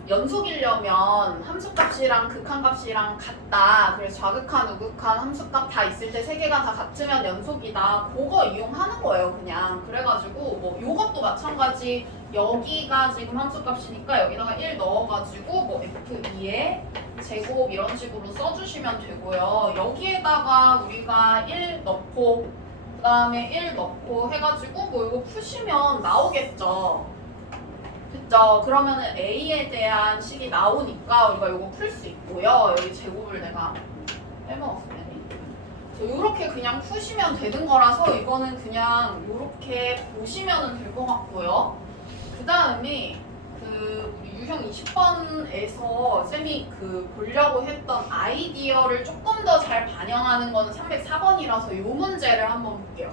연속이려면 함수값이랑 극한값이랑 같다. 그래서 좌극한, 우극한, 함수값 다 있을 때 세 개가 다 같으면 연속이다. 그거 이용하는 거예요, 그냥. 그래가지고 뭐 요것도 마찬가지. 여기가 지금 함수값이니까 여기다가 1 넣어가지고 뭐 F2의 제곱 이런 식으로 써주시면 되고요. 여기에다가 우리가 1 넣고 그 다음에 1 넣고 해가지고 뭐 이거 푸시면 나오겠죠. 그쵸? 그러면은 A에 대한 식이 나오니까 우리가 이거 풀 수 있고요. 여기 제곱을 내가 빼먹었으면 이렇게 그냥 푸시면 되는 거라서 이거는 그냥 이렇게 보시면 될 것 같고요. 그 다음에 그 우리 유형 20번에서 쌤이 그 보려고 했던 아이디어를 조금 더 잘 반영하는 거는 304번이라서 이 문제를 한번 볼게요.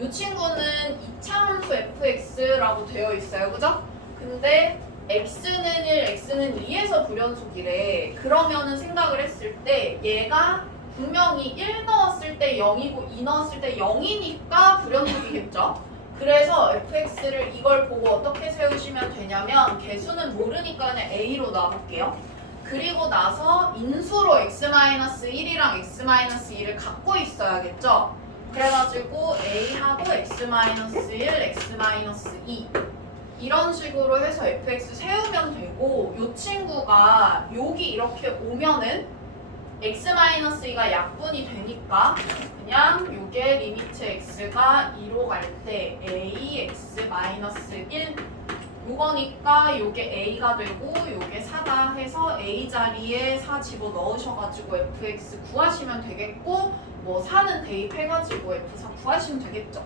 이 친구는 2차 함수 fx라고 되어 있어요. 그죠? 근데 x는 1, x는 2에서 불연속이래. 그러면은 생각을 했을 때 얘가 분명히 1 넣었을 때 0이고 2 넣었을 때 0이니까 불연속이겠죠? 그래서 fx를 이걸 보고 어떻게 세우시면 되냐면 개수는 모르니까 그냥 a로 놔볼게요. 그리고 나서 인수로 x-1이랑 x-2를 갖고 있어야겠죠? 그래가지고 a하고 x-1, x-2 이런 식으로 해서 fx 세우면 되고 이 친구가 여기 이렇게 오면은 x-2가 약분이 되니까 그냥 요게 리미트 x가 2로 갈 때 ax-1 요거니까 요게 a가 되고 요게 4다 해서 a 자리에 4 집어 넣으셔가지고 fx 구하시면 되겠고 뭐 4는 대입해가지고 f4 구하시면 되겠죠.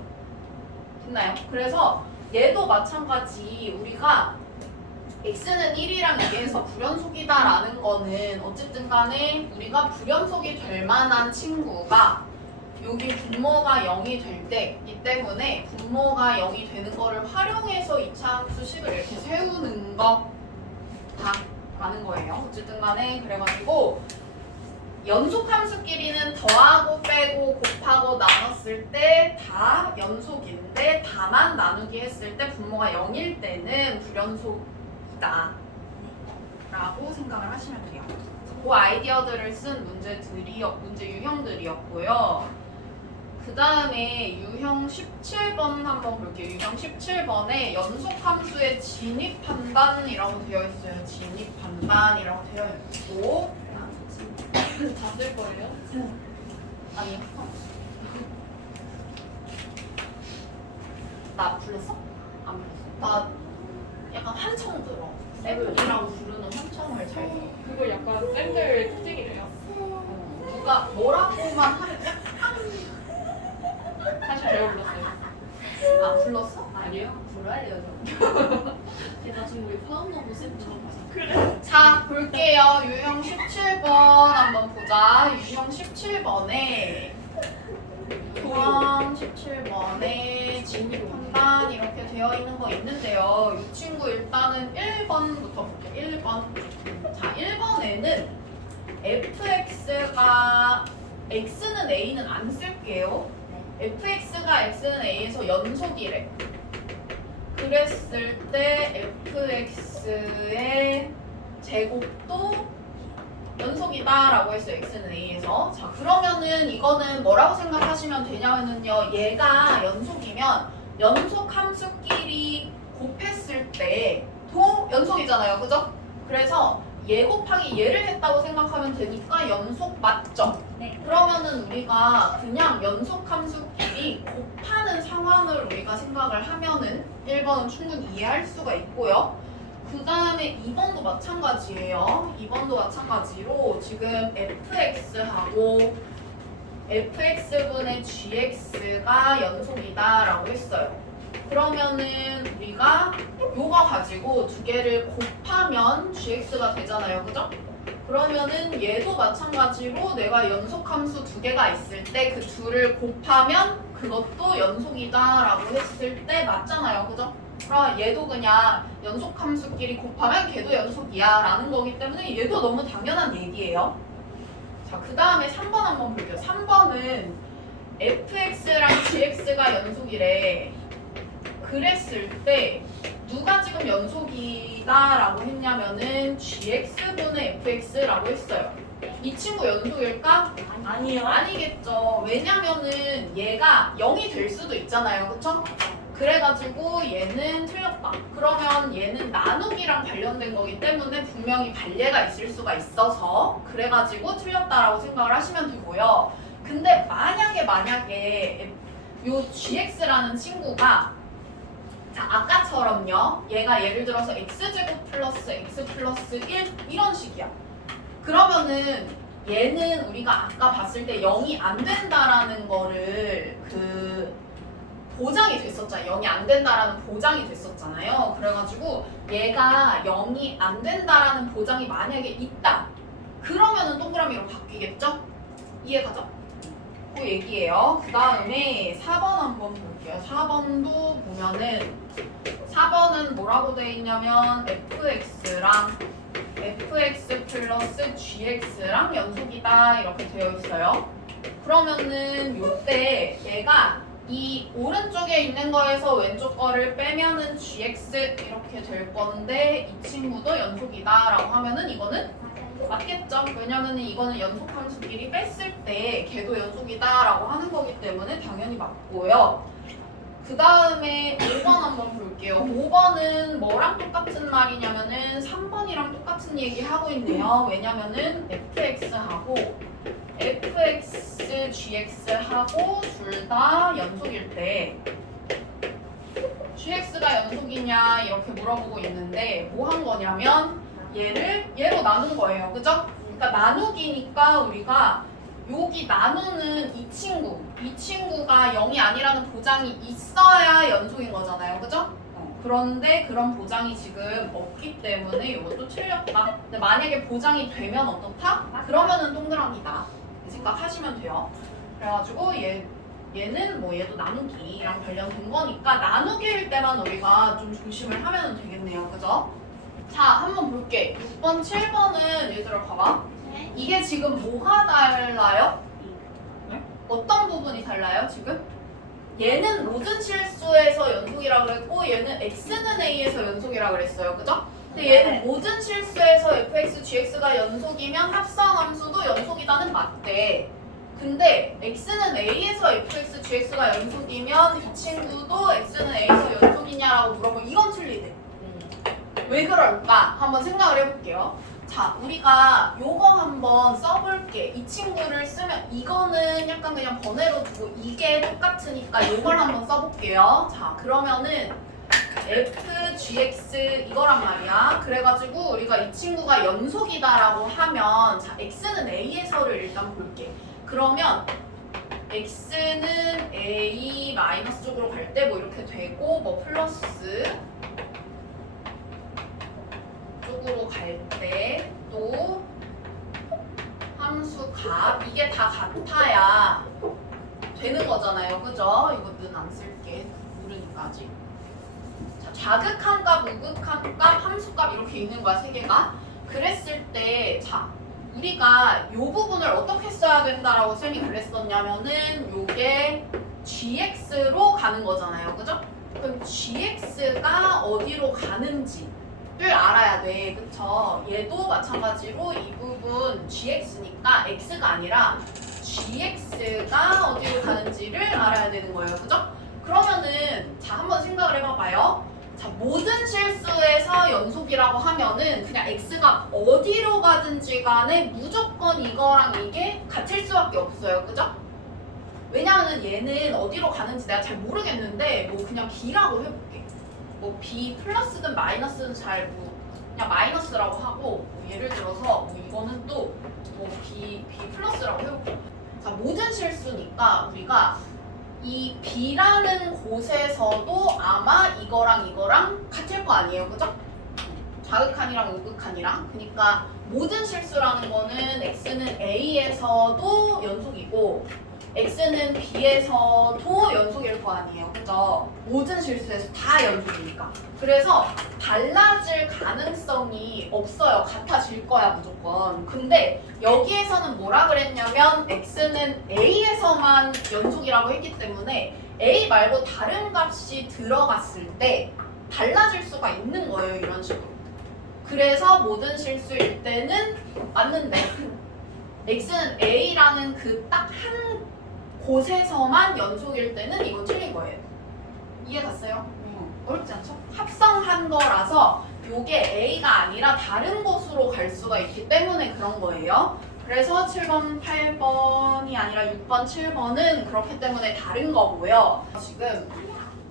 됐나요? 그래서 얘도 마찬가지 우리가 x는 1이랑 2에서 불연속이다라는 거는 어쨌든 간에 우리가 불연속이 될 만한 친구가 여기 분모가 0이 될 때이기 때문에 분모가 0이 되는 거를 활용해서 2차 함수식을 이렇게 세우는 거다라는 거예요. 어쨌든 간에 그래가지고 연속 함수끼리는 더하고 빼고 곱하고 나눴을 때 다 연속인데 다만 나누기 했을 때 분모가 0일 때는 불연속이다 라고 생각을 하시면 돼요. 그 아이디어들을 쓴 문제 유형들이었고요. 그 다음에 유형 17번 한번 볼게요. 유형 17번에 연속 함수의 진입 판단이라고 되어 있어요. 진입 판단이라고 되어 있고 다 쓸 거예요? 아니요. 나 불렀어? 안 불렀어. 나 약간 환청 들어. 쌤이라고 부르는 환청을 잘 들어. 그거 약간 쌤들 특징이래요. 누가 뭐라고만 하면 사실 제가 불렀어요. 아 불렀어? 아니요. 불알려줘. 나중에 우리 파운더부 쌤처럼 봤어. 그래. 자 볼게요. 유형 17번 한번 보자. 유형 17번에 진입 판단 이렇게 되어 있는 거 있는데요. 이 친구 일단은 1번부터 볼게요. 1번. 자 1번에는 fx가 x는 a는 안 쓸게요. fx가 x는 a에서 연속이래. 그랬을 때 fx의 제곱도 연속이다라고 했어요. x는 a에서. 자 그러면은 이거는 뭐라고 생각하시면 되냐면요. 얘가 연속이면 연속 함수끼리 곱했을 때도 연속이잖아요. 그죠? 그래서 얘 곱하기 얘를 했다고 생각하면 되니까 연속 맞죠? 네. 그러면은 우리가 그냥 연속 함수끼리 곱하는 상황을 우리가 생각을 하면은 1번은 충분히 이해할 수가 있고요. 그 다음에 2번도 마찬가지예요. 2번도 마찬가지로 지금 fx하고 fx분의 gx가 연속이다라고 했어요. 그러면은 우리가 요거 가지고 두 개를 곱하면 gx가 되잖아요. 그죠? 그러면은 얘도 마찬가지로 내가 연속함수 두 개가 있을 때 그 둘을 곱하면 그 그것도 연속이다라고 했을 때 맞잖아요. 그죠? 그럼 얘도 그냥 연속함수끼리 곱하면 걔도 연속이야 라는 거기 때문에 얘도 너무 당연한 얘기예요. 자, 그 다음에 3번 한번 볼게요. 3번은 fx랑 gx가 연속이래. 그랬을 때 누가 지금 연속이다라고 했냐면은 gx분의 fx라고 했어요. 이 친구 연속일까? 아니요. 아니겠죠. 왜냐면은 얘가 0이 될 수도 있잖아요. 그쵸? 그래가지고 얘는 틀렸다. 그러면 얘는 나누기랑 관련된 거기 때문에 분명히 반례가 있을 수가 있어서 그래가지고 틀렸다라고 생각을 하시면 되고요. 근데 만약에 요 gx라는 친구가 자, 아까처럼요. 얘가 예를 들어서 x제곱 플러스 x 플러스 1 이런 식이야. 그러면은 얘는 우리가 아까 봤을 때 0이 안 된다라는 거를 보장이 됐었잖아요. 0이 안 된다라는 보장이 됐었잖아요. 그래가지고 얘가 0이 안 된다라는 보장이 만약에 있다. 그러면은 동그라미로 바뀌겠죠? 이해가죠? 그 얘기예요. 그 다음에 4번 한번 볼게요. 4번도 보면은 4번은 뭐라고 돼 있냐면 fx랑 fx 플러스 gx랑 연속이다 이렇게 되어 있어요. 그러면은 요때 얘가 이 오른쪽에 있는 거에서 왼쪽 거를 빼면은 gx 이렇게 될 건데 이 친구도 연속이다라고 하면은 이거는 맞겠죠? 왜냐면은 이거는 연속함수끼리 뺐을 때 걔도 연속이다라고 하는 거기 때문에 당연히 맞고요. 그 다음에 5번 한번 볼게요. 5번은 뭐랑 똑같은 말이냐면은 3번이랑 똑같은 얘기 하고 있네요. 왜냐면은 fx하고 fx, gx하고 둘 다 연속일 때 gx가 연속이냐 이렇게 물어보고 있는데 뭐 한 거냐면 얘로 나눈 거예요. 그죠? 그러니까 나누기니까 우리가 여기 나누는 이 친구가 0이 아니라는 보장이 있어야 연속인 거잖아요. 그죠? 그런데 그런 보장이 지금 없기 때문에 이것도 틀렸다. 근데 만약에 보장이 되면 어떻다? 그러면은 동그라미다. 이 생각하시면 돼요. 그래가지고 얘는 뭐 얘도 나누기랑 관련된 거니까 나누기일 때만 우리가 좀 조심을 하면 되겠네요. 그죠? 자, 한번 볼게. 6번, 7번은 얘들아 봐봐. 이게 지금 뭐가 달라요? 네? 어떤 부분이 달라요 지금? 얘는 모든 실수에서 연속이라고 그랬고 얘는 x는 a에서 연속이라고 그랬어요. 그죠? 근데 얘는 모든 실수에서 fx, gx가 연속이면 합성함수도 연속이다는 맞대. 근데 x는 a에서 fx, gx가 연속이면 이 친구도 x는 a에서 연속이냐라고 물어보면 이건 틀리대. 왜 그럴까? 한번 생각을 해볼게요. 자, 우리가 요거 한번 써볼게. 이 친구를 쓰면 이거는 약간 그냥 번외로 두고 이게 똑같으니까 요걸 한번 써볼게요. 자, 그러면은 f, gx 이거란 말이야. 그래가지고 우리가 이 친구가 연속이다라고 하면 자, x는 a에서를 일단 볼게. 그러면 x는 a 마이너스 쪽으로 갈 때 뭐 이렇게 되고 뭐 플러스 쪽으로 갈 때 또 함수 값 이게 다 같아야 되는 거잖아요. 그죠? 이것도 안 쓸게. 모르니까 아직. 자, 자극한 값, 우극한 값, 함수 값 이렇게 있는 거야, 세 개가. 그랬을 때 자, 우리가 이 부분을 어떻게 써야 된다라고 쌤이 그랬었냐면은 요게 gx로 가는 거잖아요. 그죠? 그럼 gx가 어디로 가는지 를 알아야 돼. 그쵸? 얘도 마찬가지로 이 부분 gx니까 x가 아니라 gx가 어디로 가는지를 알아야 되는 거예요. 그죠? 그러면은 자 한번 생각을 해봐봐요. 자 모든 실수에서 연속이라고 하면은 그냥 x가 어디로 가든지 간에 무조건 이거랑 이게 같을 수밖에 없어요. 그죠? 왜냐하면 얘는 어디로 가는지 내가 잘 모르겠는데 뭐 그냥 b라고 해볼게. 뭐 b 플러스든 마이너스든 잘 뭐 그냥 마이너스라고 하고 뭐 예를 들어서 뭐 이거는 또 뭐 b 플러스라고 해볼게. 자 모든 실수니까 우리가 이 b라는 곳에서도 아마 이거랑 같을 거 아니에요, 그죠? 자극한이랑 우극한이랑. 그러니까 모든 실수라는 거는 x는 a에서도 연속이고 x는 b에서도 연속일 거 아니에요. 그죠? 모든 실수에서 다 연속이니까. 그래서 달라질 가능성이 없어요. 같아질 거야 무조건. 근데 여기에서는 뭐라 그랬냐면 x는 a에서만 연속이라고 했기 때문에 a 말고 다른 값이 들어갔을 때 달라질 수가 있는 거예요. 이런 식으로. 그래서 모든 실수일 때는 맞는데 x는 a라는 그 딱 한 곳에서만 연속일 때는 이건 틀린 거예요. 이해 갔어요? 어렵지 않죠? 합성한 거라서 요게 a가 아니라 다른 곳으로 갈 수가 있기 때문에 그런 거예요. 그래서 7번, 8번이 아니라 6번, 7번은 그렇기 때문에 다른 거고요. 지금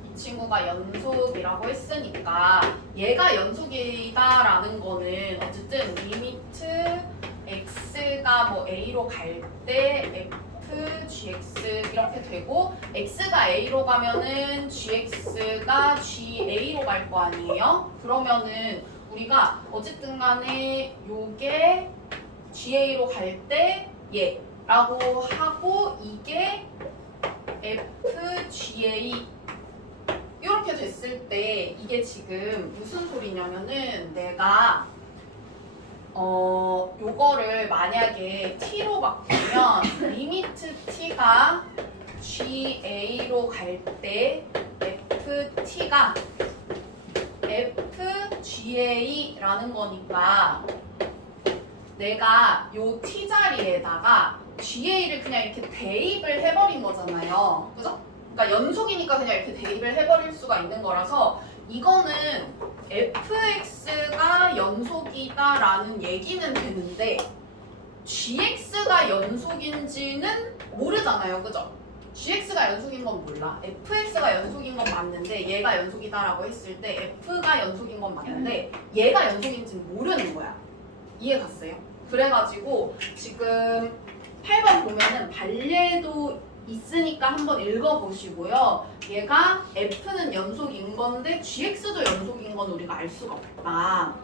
이 친구가 연속이라고 했으니까 얘가 연속이다라는 거는 어쨌든 리미트 x가 뭐 a로 갈 때 f, gx 이렇게 되고 x가 a로 가면은 gx가 ga로 갈 거 아니에요? 그러면은 우리가 어쨌든 간에 요게 ga로 갈 때 얘라고 하고 이게 fga 이렇게 됐을 때 이게 지금 무슨 소리냐면은 내가 요거를 만약에 t로 바꾸면 리미트 t가 ga로 갈 때 ft가 fga라는 거니까 내가 요 t 자리에다가 ga를 그냥 이렇게 대입을 해버린 거잖아요. 그죠? 그러니까 연속이니까 그냥 이렇게 대입을 해버릴 수가 있는 거라서 이거는 fx가 연속이다라는 얘기는 되는데 gx가 연속인지는 모르잖아요. 그죠? gx가 연속인 건 몰라. fx가 연속인 건 맞는데 얘가 연속이다라고 했을 때 f가 연속인 건 맞는데 얘가 연속인지는 모르는 거야. 이해 갔어요? 그래가지고 지금 8번 보면은 발례도 있으니까 한번 읽어보시고요. 얘가 f는 연속인 건데 gx도 연속인 건 우리가 알 수가 없다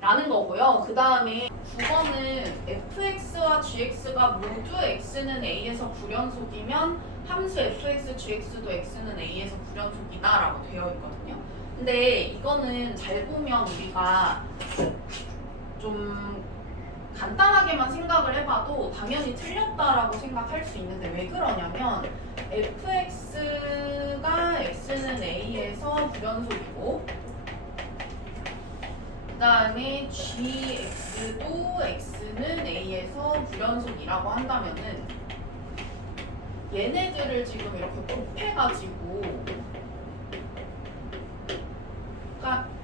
라는 거고요. 그 다음에 9번은 fx와 gx가 모두 x는 a에서 불연속이면 함수 fx, gx도 x는 a에서 불연속이다 라고 되어 있거든요. 근데 이거는 잘 보면 우리가 좀 간단하게만 생각을 해봐도 당연히 틀렸다라고 생각할 수 있는데 왜 그러냐면 fx가 x는 a에서 불연속이고 그 다음에 gx도 x는 a에서 불연속이라고 한다면은 얘네들을 지금 이렇게 곱해가지고 그러니까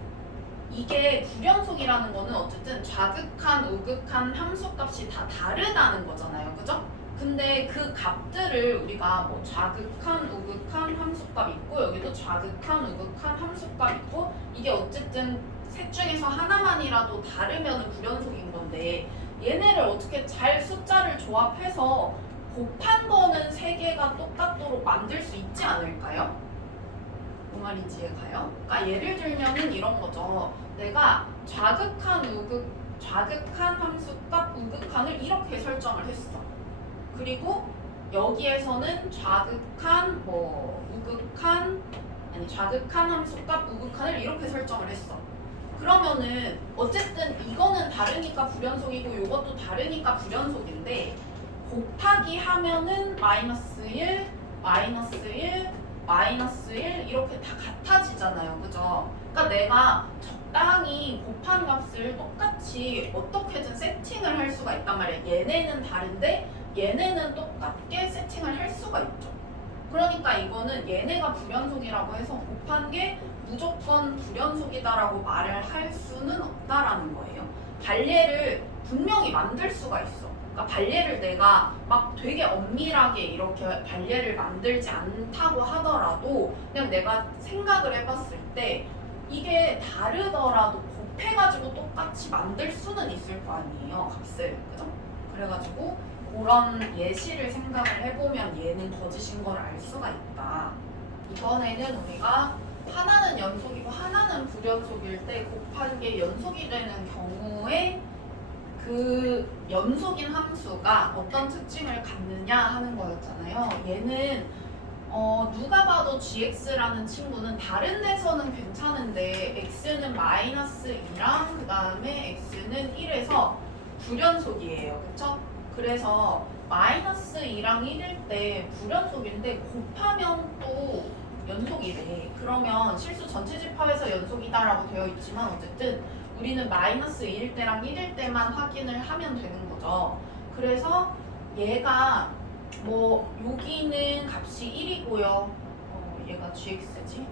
이게 불연속이라는 거는 어쨌든 좌극한, 우극한 함수값이 다 다르다는 거잖아요. 그죠? 근데 그 값들을 우리가 뭐 좌극한, 우극한 함수값 있고 여기도 좌극한, 우극한 함수값 있고 이게 어쨌든 셋 중에서 하나만이라도 다르면 불연속인 건데 얘네를 어떻게 잘 숫자를 조합해서 곱한 거는 세 개가 똑같도록 만들 수 있지 않을까요? 뭔 말인지 이해가요? 그러니까 예를 들면은 이런 거죠. 내가 좌극한 함수값 우극한을 이렇게 설정을 했어. 그리고 여기에서는 좌극한 좌극한 함수값 우극한을 이렇게 설정을 했어. 그러면은 어쨌든 이거는 다르니까 불연속이고 이것도 다르니까 불연속인데 곱하기 하면은 마이너스 1, 마이너스 1, 마이너스 1 이렇게 다 같아지잖아요. 그죠? 그러니까 내가 적당히 곱한 값을 똑같이 어떻게든 세팅을 할 수가 있단 말이에요. 얘네는 다른데 얘네는 똑같게 세팅을 할 수가 있죠. 그러니까 이거는 얘네가 불연속이라고 해서 곱한 게 무조건 불연속이다라고 말을 할 수는 없다라는 거예요. 발례를 분명히 만들 수가 있어. 그러니까 발례를 내가 막 되게 엄밀하게 이렇게 발례를 만들지 않다고 하더라도 그냥 내가 생각을 해봤을 때 이게 다르더라도 곱해가지고 똑같이 만들 수는 있을 거 아니에요, 값을. 그죠? 그래가지고 그런 예시를 생각을 해보면 얘는 거짓인 걸 알 수가 있다. 이번에는 우리가 하나는 연속이고 하나는 불연속일 때 곱한 게 연속이 되는 경우에 그 연속인 함수가 어떤 특징을 갖느냐 하는 거였잖아요. 얘는 누가 봐도 gx라는 친구는 다른 데서는 괜찮은데 x는 -2랑 그 다음에 x는 1에서 불연속이에요. 그쵸? 그래서 -2랑 1일 때 불연속인데 곱하면 또 연속이래. 그러면 실수 전체 집합에서 연속이다라고 되어 있지만 어쨌든 우리는 -2일 때랑 1일 때만 확인을 하면 되는 거죠. 그래서 얘가 뭐 여기는 값이 1이고요. 얘가 gx지.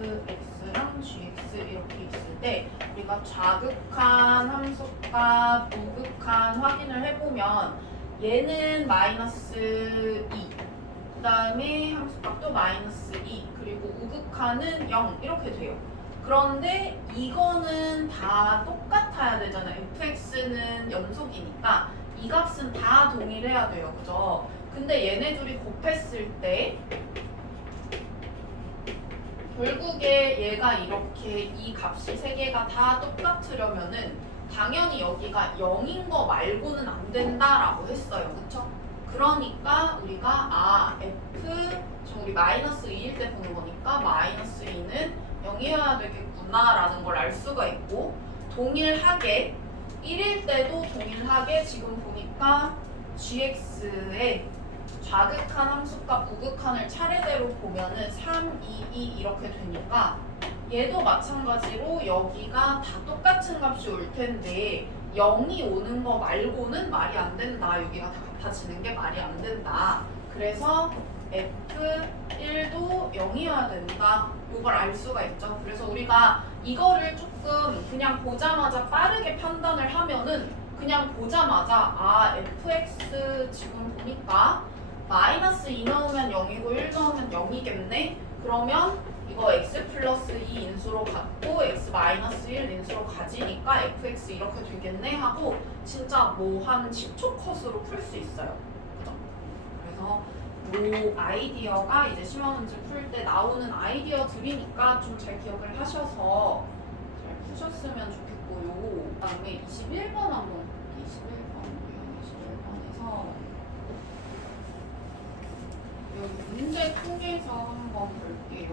fx랑 gx 이렇게 있을 때 우리가 좌극한 함수값, 우극한 확인을 해보면 얘는 -2, 그 다음에 함수값도 -2, 그리고 우극한은 0 이렇게 돼요. 그런데 이거는 다 똑같아야 되잖아요. fx는 연속이니까 이 값은 다 동일해야 돼요. 그죠? 근데 얘네 둘이 곱했을 때 결국에 얘가 이렇게 이 값이 세 개가 다 똑같으려면은 당연히 여기가 0인 거 말고는 안 된다라고 했어요. 그쵸? 그러니까 우리가 지금 우리 -2일 때 보는 거니까 -2는 0이어야 되겠구나라는 걸 알 수가 있고, 동일하게 1일 때도 동일하게 지금 보니까 gx의 좌극한 함수값, 우극한을 차례대로 보면은 3, 2, 2 이렇게 되니까 얘도 마찬가지로 여기가 다 똑같은 값이 올 텐데 0이 오는 거 말고는 말이 안 된다. 여기가 다 같아지는 게 말이 안 된다. 그래서 F1도 0이어야 된다. 이걸 알 수가 있죠. 그래서 우리가 이거를 조금 그냥 보자마자 빠르게 판단을 하면은 그냥 보자마자 fx 지금 보니까 -2 넣으면 0이고 1 넣으면 0이겠네? 그러면 이거 x 플러스 2 인수로 갖고 x 마이너스 1 인수로 가지니까 fx 이렇게 되겠네 하고 진짜 뭐 한 10초 컷으로 풀 수 있어요. 그죠? 그래서 요 아이디어가 이제 심화 문제 풀 때 나오는 아이디어들이니까 좀 잘 기억을 하셔서 잘 푸셨으면 좋겠고요. 그다음에 21번 한번 21번에서 여기 문제 통해서 한번 볼게요.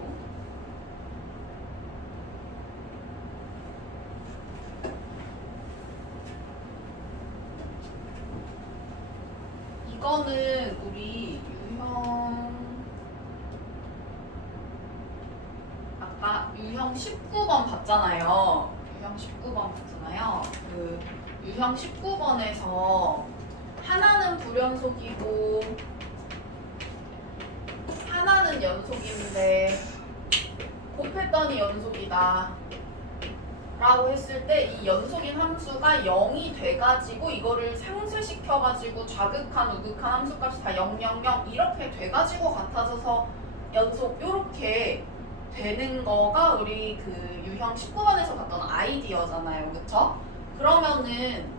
이거는 우리 아까 유형 19번 봤잖아요. 유형 19번 봤잖아요. 그 유형 19번에서 하나는 불연속이고 하나는 연속인데 곱했더니 연속이다 라고 했을 때 이 연속인 함수가 0이 돼가지고 이거를 상쇄시켜가지고 좌극한 우극한 함수값이 다 0, 0, 0 이렇게 돼가지고 같아져서 연속 이렇게 되는 거가 우리 그 유형 19번에서 봤던 아이디어잖아요. 그쵸? 그러면은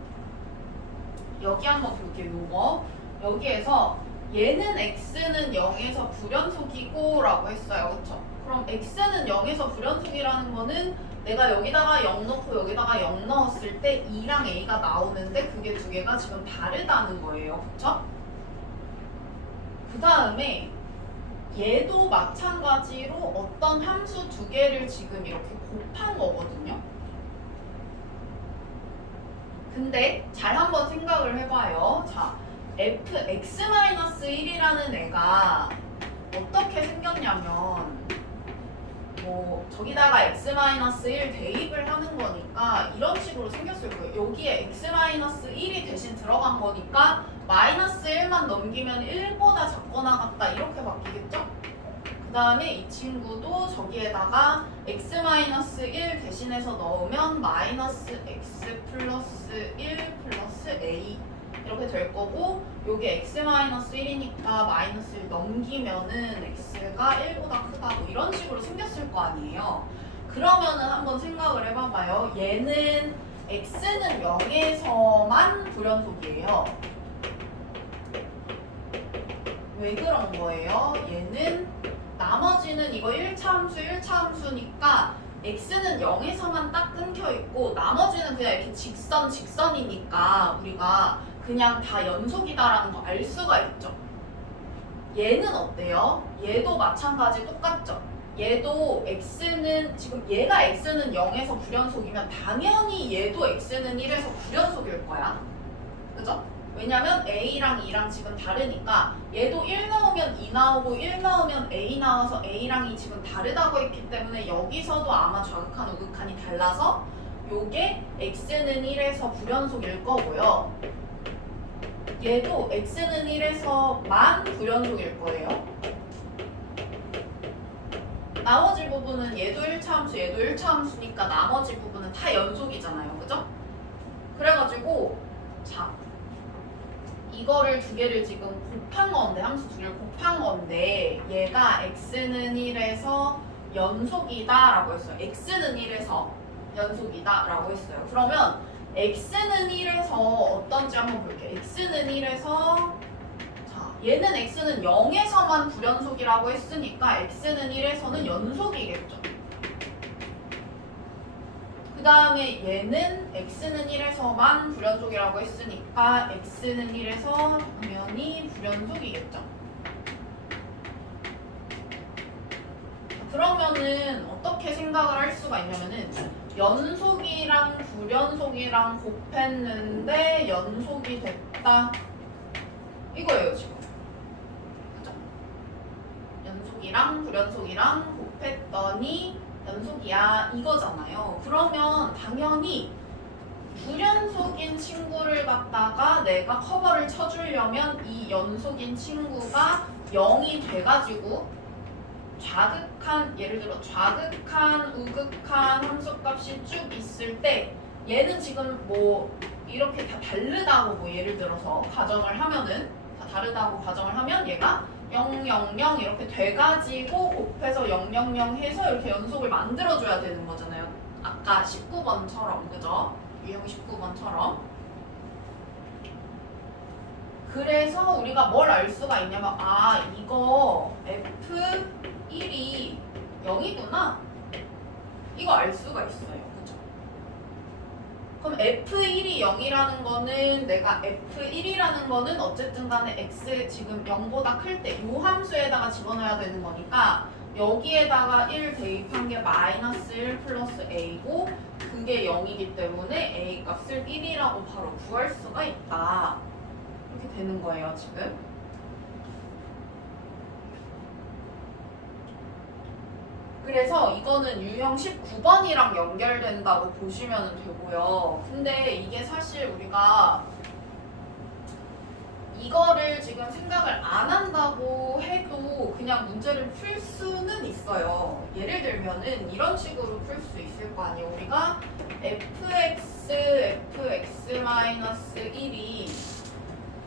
여기 한번 볼게요. 요거 여기에서 얘는 x는 0에서 불연속이고 라고 했어요. 그쵸? 그럼 x는 0에서 불연속이라는 거는 내가 여기다가 0 넣고 여기다가 0 넣었을 때 2랑 a가 나오는데 그게 두 개가 지금 다르다는 거예요. 그쵸? 그 다음에 얘도 마찬가지로 어떤 함수 두 개를 지금 이렇게 곱한 거거든요. 근데 잘 한번 생각을 해봐요. 자, fx-1이라는 애가 어떻게 생겼냐면 뭐 저기다가 x-1 대입을 하는 거니까 이런 식으로 생겼을 거예요. 여기에 x-1이 대신 들어간 거니까 -1만 넘기면 1보다 작거나 같다 이렇게 바뀌겠죠? 그 다음에 이 친구도 저기에다가 x-1 대신해서 넣으면 -x 플러스 1 플러스 a 이렇게 될 거고 요게 x-1이니까 -1 넘기면은 x가 1보다 크다 뭐 이런 식으로 생겼을 거 아니에요. 그러면은 한번 생각을 해봐봐요. 얘는 x는 0에서만 불연속이에요. 왜 그런 거예요? 얘는 나머지는 이거 1차 함수 1차 함수니까 x는 0에서만 딱 끊겨 있고 나머지는 그냥 이렇게 직선이니까 우리가 그냥 다 연속이다라는 거 알 수가 있죠. 얘는 어때요? 얘도 마찬가지 똑같죠. 얘도 x는 지금 얘가 x는 0에서 불연속이면 당연히 얘도 x는 1에서 불연속일 거야. 그죠? 왜냐면 a랑 2랑 지금 다르니까 얘도 1 넣으면 2 나오고 1 넣으면 a 나와서 a랑 2 지금 다르다고 했기 때문에 여기서도 아마 좌극한 우극한이 달라서 요게 x는 1에서 불연속일 거고요. 얘도 x는 1에서만 불연속일 거예요. 나머지 부분은 얘도 1차 함수, 얘도 1차 함수니까 나머지 부분은 다 연속이잖아요. 그죠? 그래가지고 자 이거를 두 개를 지금 곱한 건데 함수 두 개를 곱한 건데 얘가 x는 1에서 연속이다 라고 했어요. x는 1에서 연속이다 라고 했어요. 그러면 x는 1에서 어떤지 한번 볼게요. x는 1에서 자 얘는 x는 0에서만 불연속이라고 했으니까 x는 1에서는 연속이겠죠. 그 다음에 얘는 x는 1에서만 불연속이라고 했으니까 x는 1에서 당연히 불연속이겠죠. 그러면은 어떻게 생각을 할 수가 있냐면은 연속이랑 불연속이랑 곱했는데 연속이 됐다 이거예요 지금. 그죠? 연속이랑 불연속이랑 곱했더니 연속이야 이거잖아요. 그러면 당연히 불연속인 친구를 갖다가 내가 커버를 쳐주려면 이 연속인 친구가 0이 돼가지고 좌극한 예를 들어 좌극한 우극한 함수값이 쭉 있을 때 얘는 지금 뭐 이렇게 다 다르다고 뭐 예를 들어서 가정을 하면은 다 다르다고 가정을 하면 얘가 0, 0, 0 이렇게 돼가지고 곱해서 0, 0, 0 해서 이렇게 연속을 만들어줘야 되는 거잖아요. 아까 19번처럼 그죠? 유형 19번처럼. 그래서 우리가 뭘 알 수가 있냐면 아 이거 F1이 0이구나 이거 알 수가 있어요. 그죠? 그럼 F1이 0이라는 거는 내가 F1이라는 거는 어쨌든 간에 X 지금 0보다 클 때 이 함수에다가 집어넣어야 되는 거니까 여기에다가 1 대입한 게 마이너스 1 플러스 A고 그게 0이기 때문에 A 값을 1이라고 바로 구할 수가 있다. 이렇게 되는 거예요 지금. 그래서 이거는 유형 19번이랑 연결된다고 보시면 되고요. 근데 이게 사실 우리가 이거를 지금 생각을 안 한다고 해도 그냥 문제를 풀 수는 있어요. 예를 들면은 이런 식으로 풀 수 있을 거 아니에요. 우리가 fx-1이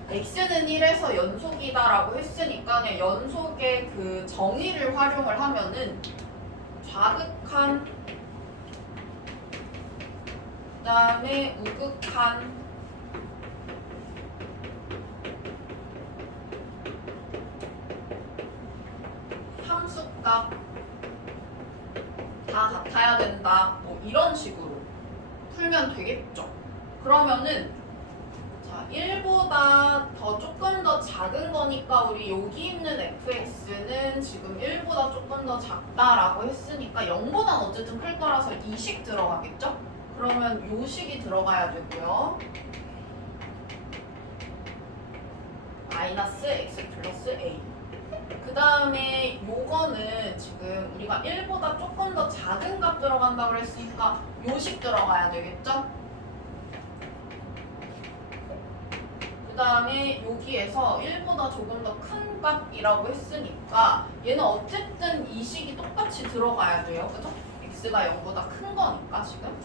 x는 1에서 연속이다라고 했으니까 그냥 연속의 그 정의를 활용을 하면은 좌극한 그다음에 우극한 함수값 다 같아야 된다. 뭐 이런 식으로 풀면 되겠죠. 그러면은 자 1보다 더 조금 더 작은 거니까 우리 여기 있는 fx는 지금 1보다 조금 더 작다라고 했으니까 0보단 어쨌든 클 거라서 2식 들어가겠죠? 그러면 요 식이 들어가야 되고요. 마이너스 x 플러스 a. 그 다음에 요거는 지금 우리가 1보다 조금 더 작은 값 들어간다고 했으니까 요식 들어가야 되겠죠? 그 다음에 여기에서 1보다 조금 더 큰 값이라고 했으니까 얘는 어쨌든 이 식이 똑같이 들어가야 돼요. 그죠? x가 0보다 큰 거니까 지금.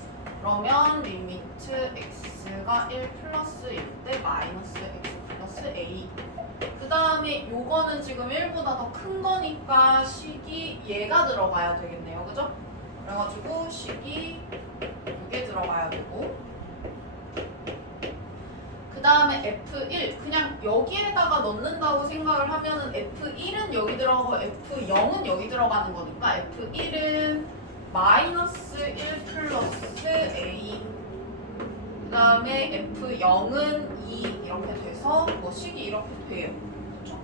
그러면 리미트 x가 1 플러스일 때 마이너스 x 플러스 a. 그 다음에 요거는 지금 1보다 더 큰 거니까 식이 얘가 들어가야 되겠네요. 그죠? 그래가지고 식이 이게 들어가야 되고 그 다음에 F1 그냥 여기에다가 넣는다고 생각을 하면은 F1은 여기 들어가고 F0은 여기 들어가는 거니까 F1은 마이너스 1 플러스 A 그 다음에 F0은 2 이렇게 돼서 뭐 식이 이렇게 돼요. 그렇죠?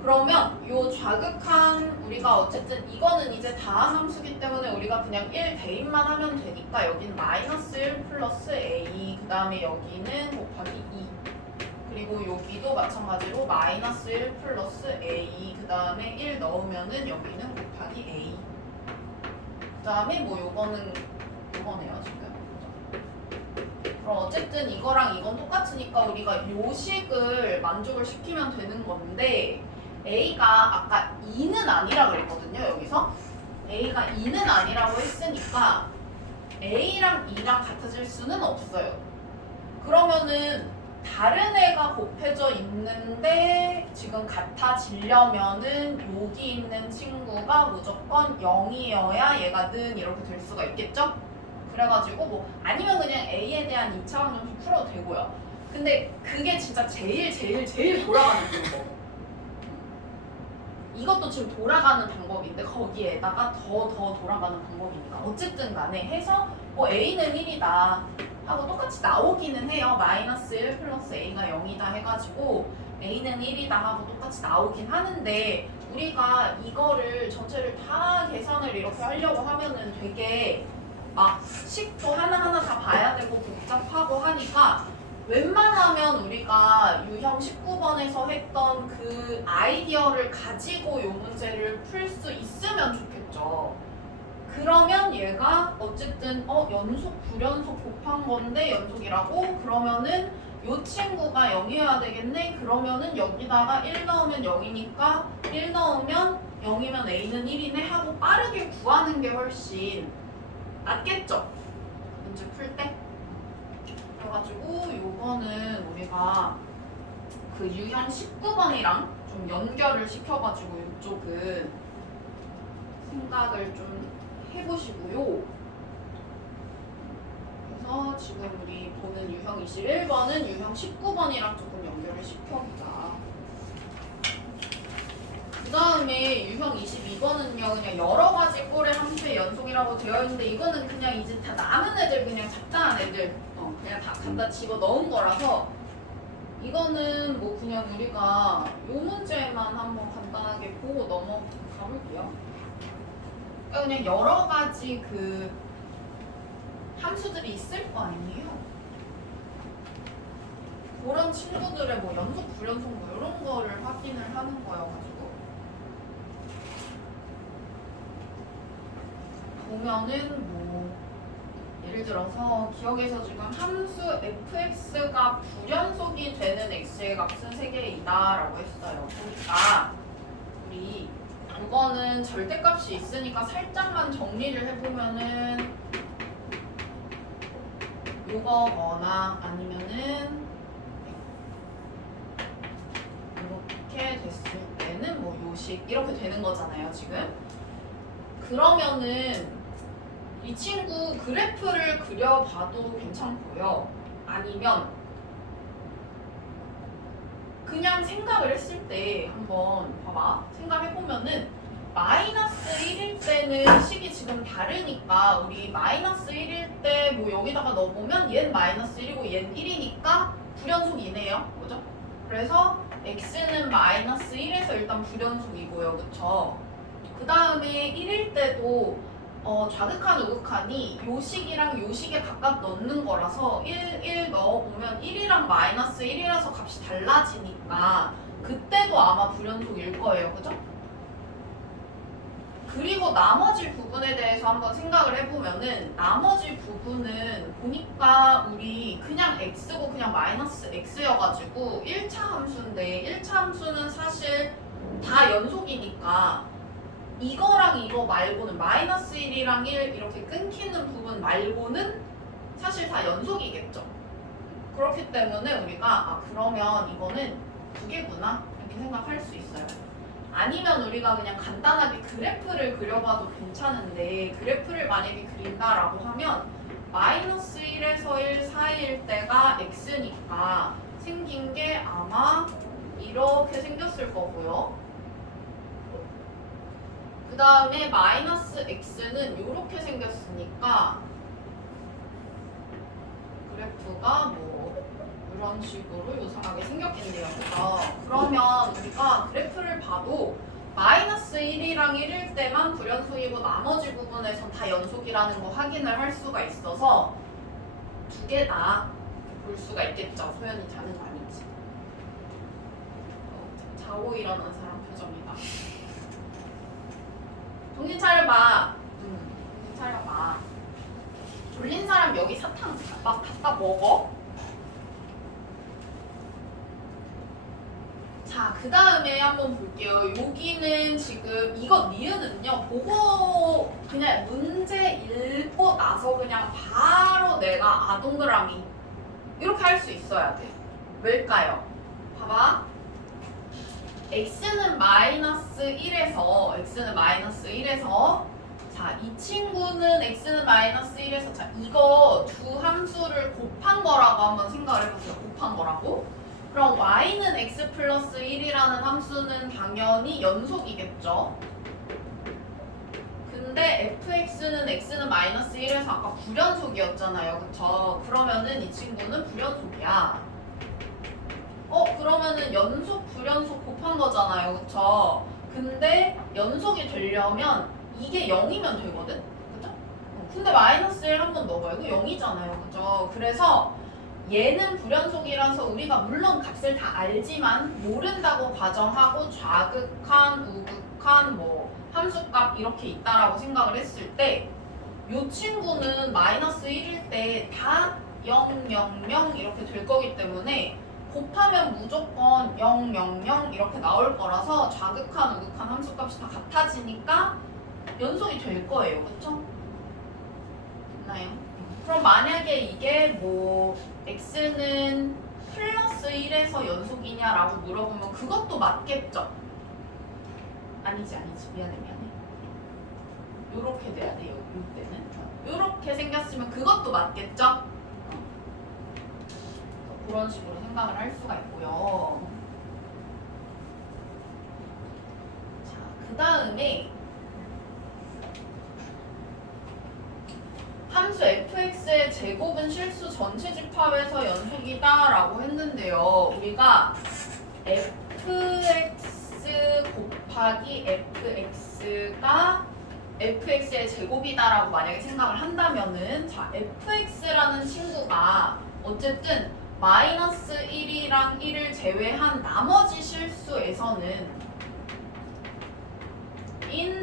그러면 요 좌극한 우리가 어쨌든 이거는 이제 다항 함수기 때문에 우리가 그냥 1 대입만 하면 되니까 여기는 마이너스 1 플러스 A 그 다음에 여기는 곱하기 2 그리고 여기도 마찬가지로 마이너스 1 플러스 A 그 다음에 1 넣으면은 여기는 곱하기 A 그 다음에 뭐 요거는 요거네요 지금. 그럼 어쨌든 이거랑 이건 똑같으니까 우리가 요식을 만족을 시키면 되는 건데 A가 아까 2는 아니라 그랬거든요 여기서 A가 2는 아니라고 했으니까 A랑 2랑 같아질 수는 없어요. 그러면은 다른 애가 곱해져 있는데 지금 같아지려면은 여기 있는 친구가 무조건 0이어야 얘가 는 이렇게 될 수가 있겠죠? 그래가지고 뭐 아니면 그냥 A에 대한 2차 방정식 풀어도 되고요. 근데 그게 진짜 제일 돌아가는 방법. 이것도 지금 돌아가는 방법인데 거기에다가 더 돌아가는 방법이니까 어쨌든 간에 해서 뭐 A는 1이다 하고 똑같이 나오기는 해요. 마이너스 1 플러스 A가 0이다 해가지고 A는 1이다 하고 똑같이 나오긴 하는데 우리가 이거를 전체를 다 계산을 이렇게 하려고 하면은 되게 막 식도 하나하나 다 봐야 되고 복잡하고 하니까 웬만하면 우리가 유형 19번에서 했던 그 아이디어를 가지고 이 문제를 풀 수 있으면 좋겠죠. 그러면 얘가 어쨌든 연속 불연속 곱한 건데 연속이라고? 그러면은 요 친구가 0이어야 되겠네? 그러면은 여기다가 1 넣으면 0이니까 1 넣으면 0이면 A는 1이네 하고 빠르게 구하는 게 훨씬 낫겠죠? 문제 풀 때? 그래가지고 요거는 우리가 그 유형 19번이랑 좀 연결을 시켜가지고 이쪽은 생각을 좀 해보시고요. 그래서 지금 우리 보는 유형 21번은 유형 19번이랑 조금 연결을 시켜보자. 그 다음에 유형 22번은요 그냥 여러 가지 꼴의 함수의 연속이라고 되어 있는데 이거는 그냥 이제 다 남은 애들 그냥 잡다한 애들 그냥 다 갖다 집어 넣은 거라서 이거는 뭐 그냥 우리가 요 문제만 한번 간단하게 보고 넘어가 볼게요. 그러니까 그냥 여러 가지 그 함수들이 있을 거 아니에요. 그런 친구들의 뭐 연속 불연속 뭐 이런 거를 확인을 하는 거여가지고 보면은 뭐 예를 들어서 기억에서 지금 함수 fx가 불연속이 되는 x의 값은 3개이다 라고 했어요. 그러니까 우리 이거는 절대값이 있으니까 살짝만 정리를 해보면은 요거거나 아니면은 이렇게 됐을 때는 뭐 요식 이렇게 되는 거잖아요 지금. 그러면은 이 친구 그래프를 그려봐도 괜찮고요. 아니면 그냥 생각을 했을 때 한번 봐봐. 생각해보면은 마이너스 1일 때는 식이 지금 다르니까 우리 마이너스 1일 때 뭐 여기다가 넣어보면 얘는 마이너스 1이고 얘는 1이니까 불연속이네요. 그죠? 그래서 x는 마이너스 1에서 일단 불연속이고요. 그쵸? 그 다음에 1일 때도 좌극한 우극한이 요식이랑 요식에 각각 넣는 거라서 1 넣어보면 1이랑 마이너스 1이라서 값이 달라지니까 그때도 아마 불연속일 거예요. 그죠? 그리고 나머지 부분에 대해서 한번 생각을 해보면은 나머지 부분은 보니까 우리 그냥 x고 그냥 마이너스 x여가지고 1차 함수인데 1차 함수는 사실 다 연속이니까 이거랑 이거 말고는 마이너스 1이랑 1 이렇게 끊기는 부분 말고는 사실 다 연속이겠죠. 그렇기 때문에 우리가 그러면 이거는 2개구나 이렇게 생각할 수 있어요. 아니면 우리가 그냥 간단하게 그래프를 그려봐도 괜찮은데 그래프를 만약에 그린다라고 하면 마이너스 1에서 1 사이일 때가 x니까 생긴 게 아마 이렇게 생겼을 거고요. 그 다음에 마이너스 x는 이렇게 생겼으니까 그래프가 뭐 이런 식으로 요상하게 생겼겠네요. 그죠? 그러면 우리가 그래프를 봐도 마이너스 1이랑 1일 때만 불연속이고 나머지 부분에선 다 연속이라는 거 확인을 할 수가 있어서 두 개 다 볼 수가 있겠죠. 소연이 자는 거 아니지. 자고 일어난 사람 표정이다. 정신 차려봐. 정신 차려봐. 졸린 사람 여기 사탕 막 갖다 먹어? 자, 그 다음에 한번 볼게요. 여기는 지금 이거 니은은요, 보고 그냥 문제 읽고 나서 그냥 바로 내가 동그라미 이렇게 할 수 있어야 돼. 왜일까요? 봐봐. x는 마이너스 1에서 자, 이 친구는 x는 마이너스 1에서 자, 이거 두 함수를 곱한 거라고 한번 생각을 해보세요. 곱한 거라고. 그럼 y는 x 플러스 1이라는 함수는 당연히 연속이겠죠. 근데 fx는 x는 마이너스 1에서 아까 불연속이었잖아요. 그쵸? 그러면은 이 친구는 불연속이야. 그러면은 연속, 불연속 곱한 거잖아요. 그쵸? 근데 연속이 되려면 이게 0이면 되거든? 그죠? 근데 마이너스 1 한 번 넣어봐요. 이거 0이잖아요. 그죠? 그래서 얘는 불연속이라서 우리가 물론 값을 다 알지만 모른다고 가정하고 좌극한, 우극한, 뭐 함수값 이렇게 있다라고 생각을 했을 때 이 친구는 마이너스 1일 때 다 0, 0, 0 이렇게 될 거기 때문에 곱하면 무조건 0, 0, 0 이렇게 나올 거라서 좌극한, 우극한 함수값이 다 같아지니까 연속이 될 거예요. 그쵸? 됐나요? 그럼 만약에 이게 뭐 x는 플러스 1에서 연속이냐라고 물어보면 그것도 맞겠죠? 아니지 미안해 요렇게 돼야 돼요. 이때는 요렇게 생겼으면 그것도 맞겠죠? 그런 식으로 생각을 할 수가 있고요. 자, 그 다음에 함수 fx의 제곱은 실수 전체 집합에서 연속이다 라고 했는데요. 우리가 fx 곱하기 fx가 fx의 제곱이다 라고 만약에 생각을 한다면은 자, fx라는 친구가 어쨌든 마이너스 1이랑 1을 제외한 나머지 실수에서는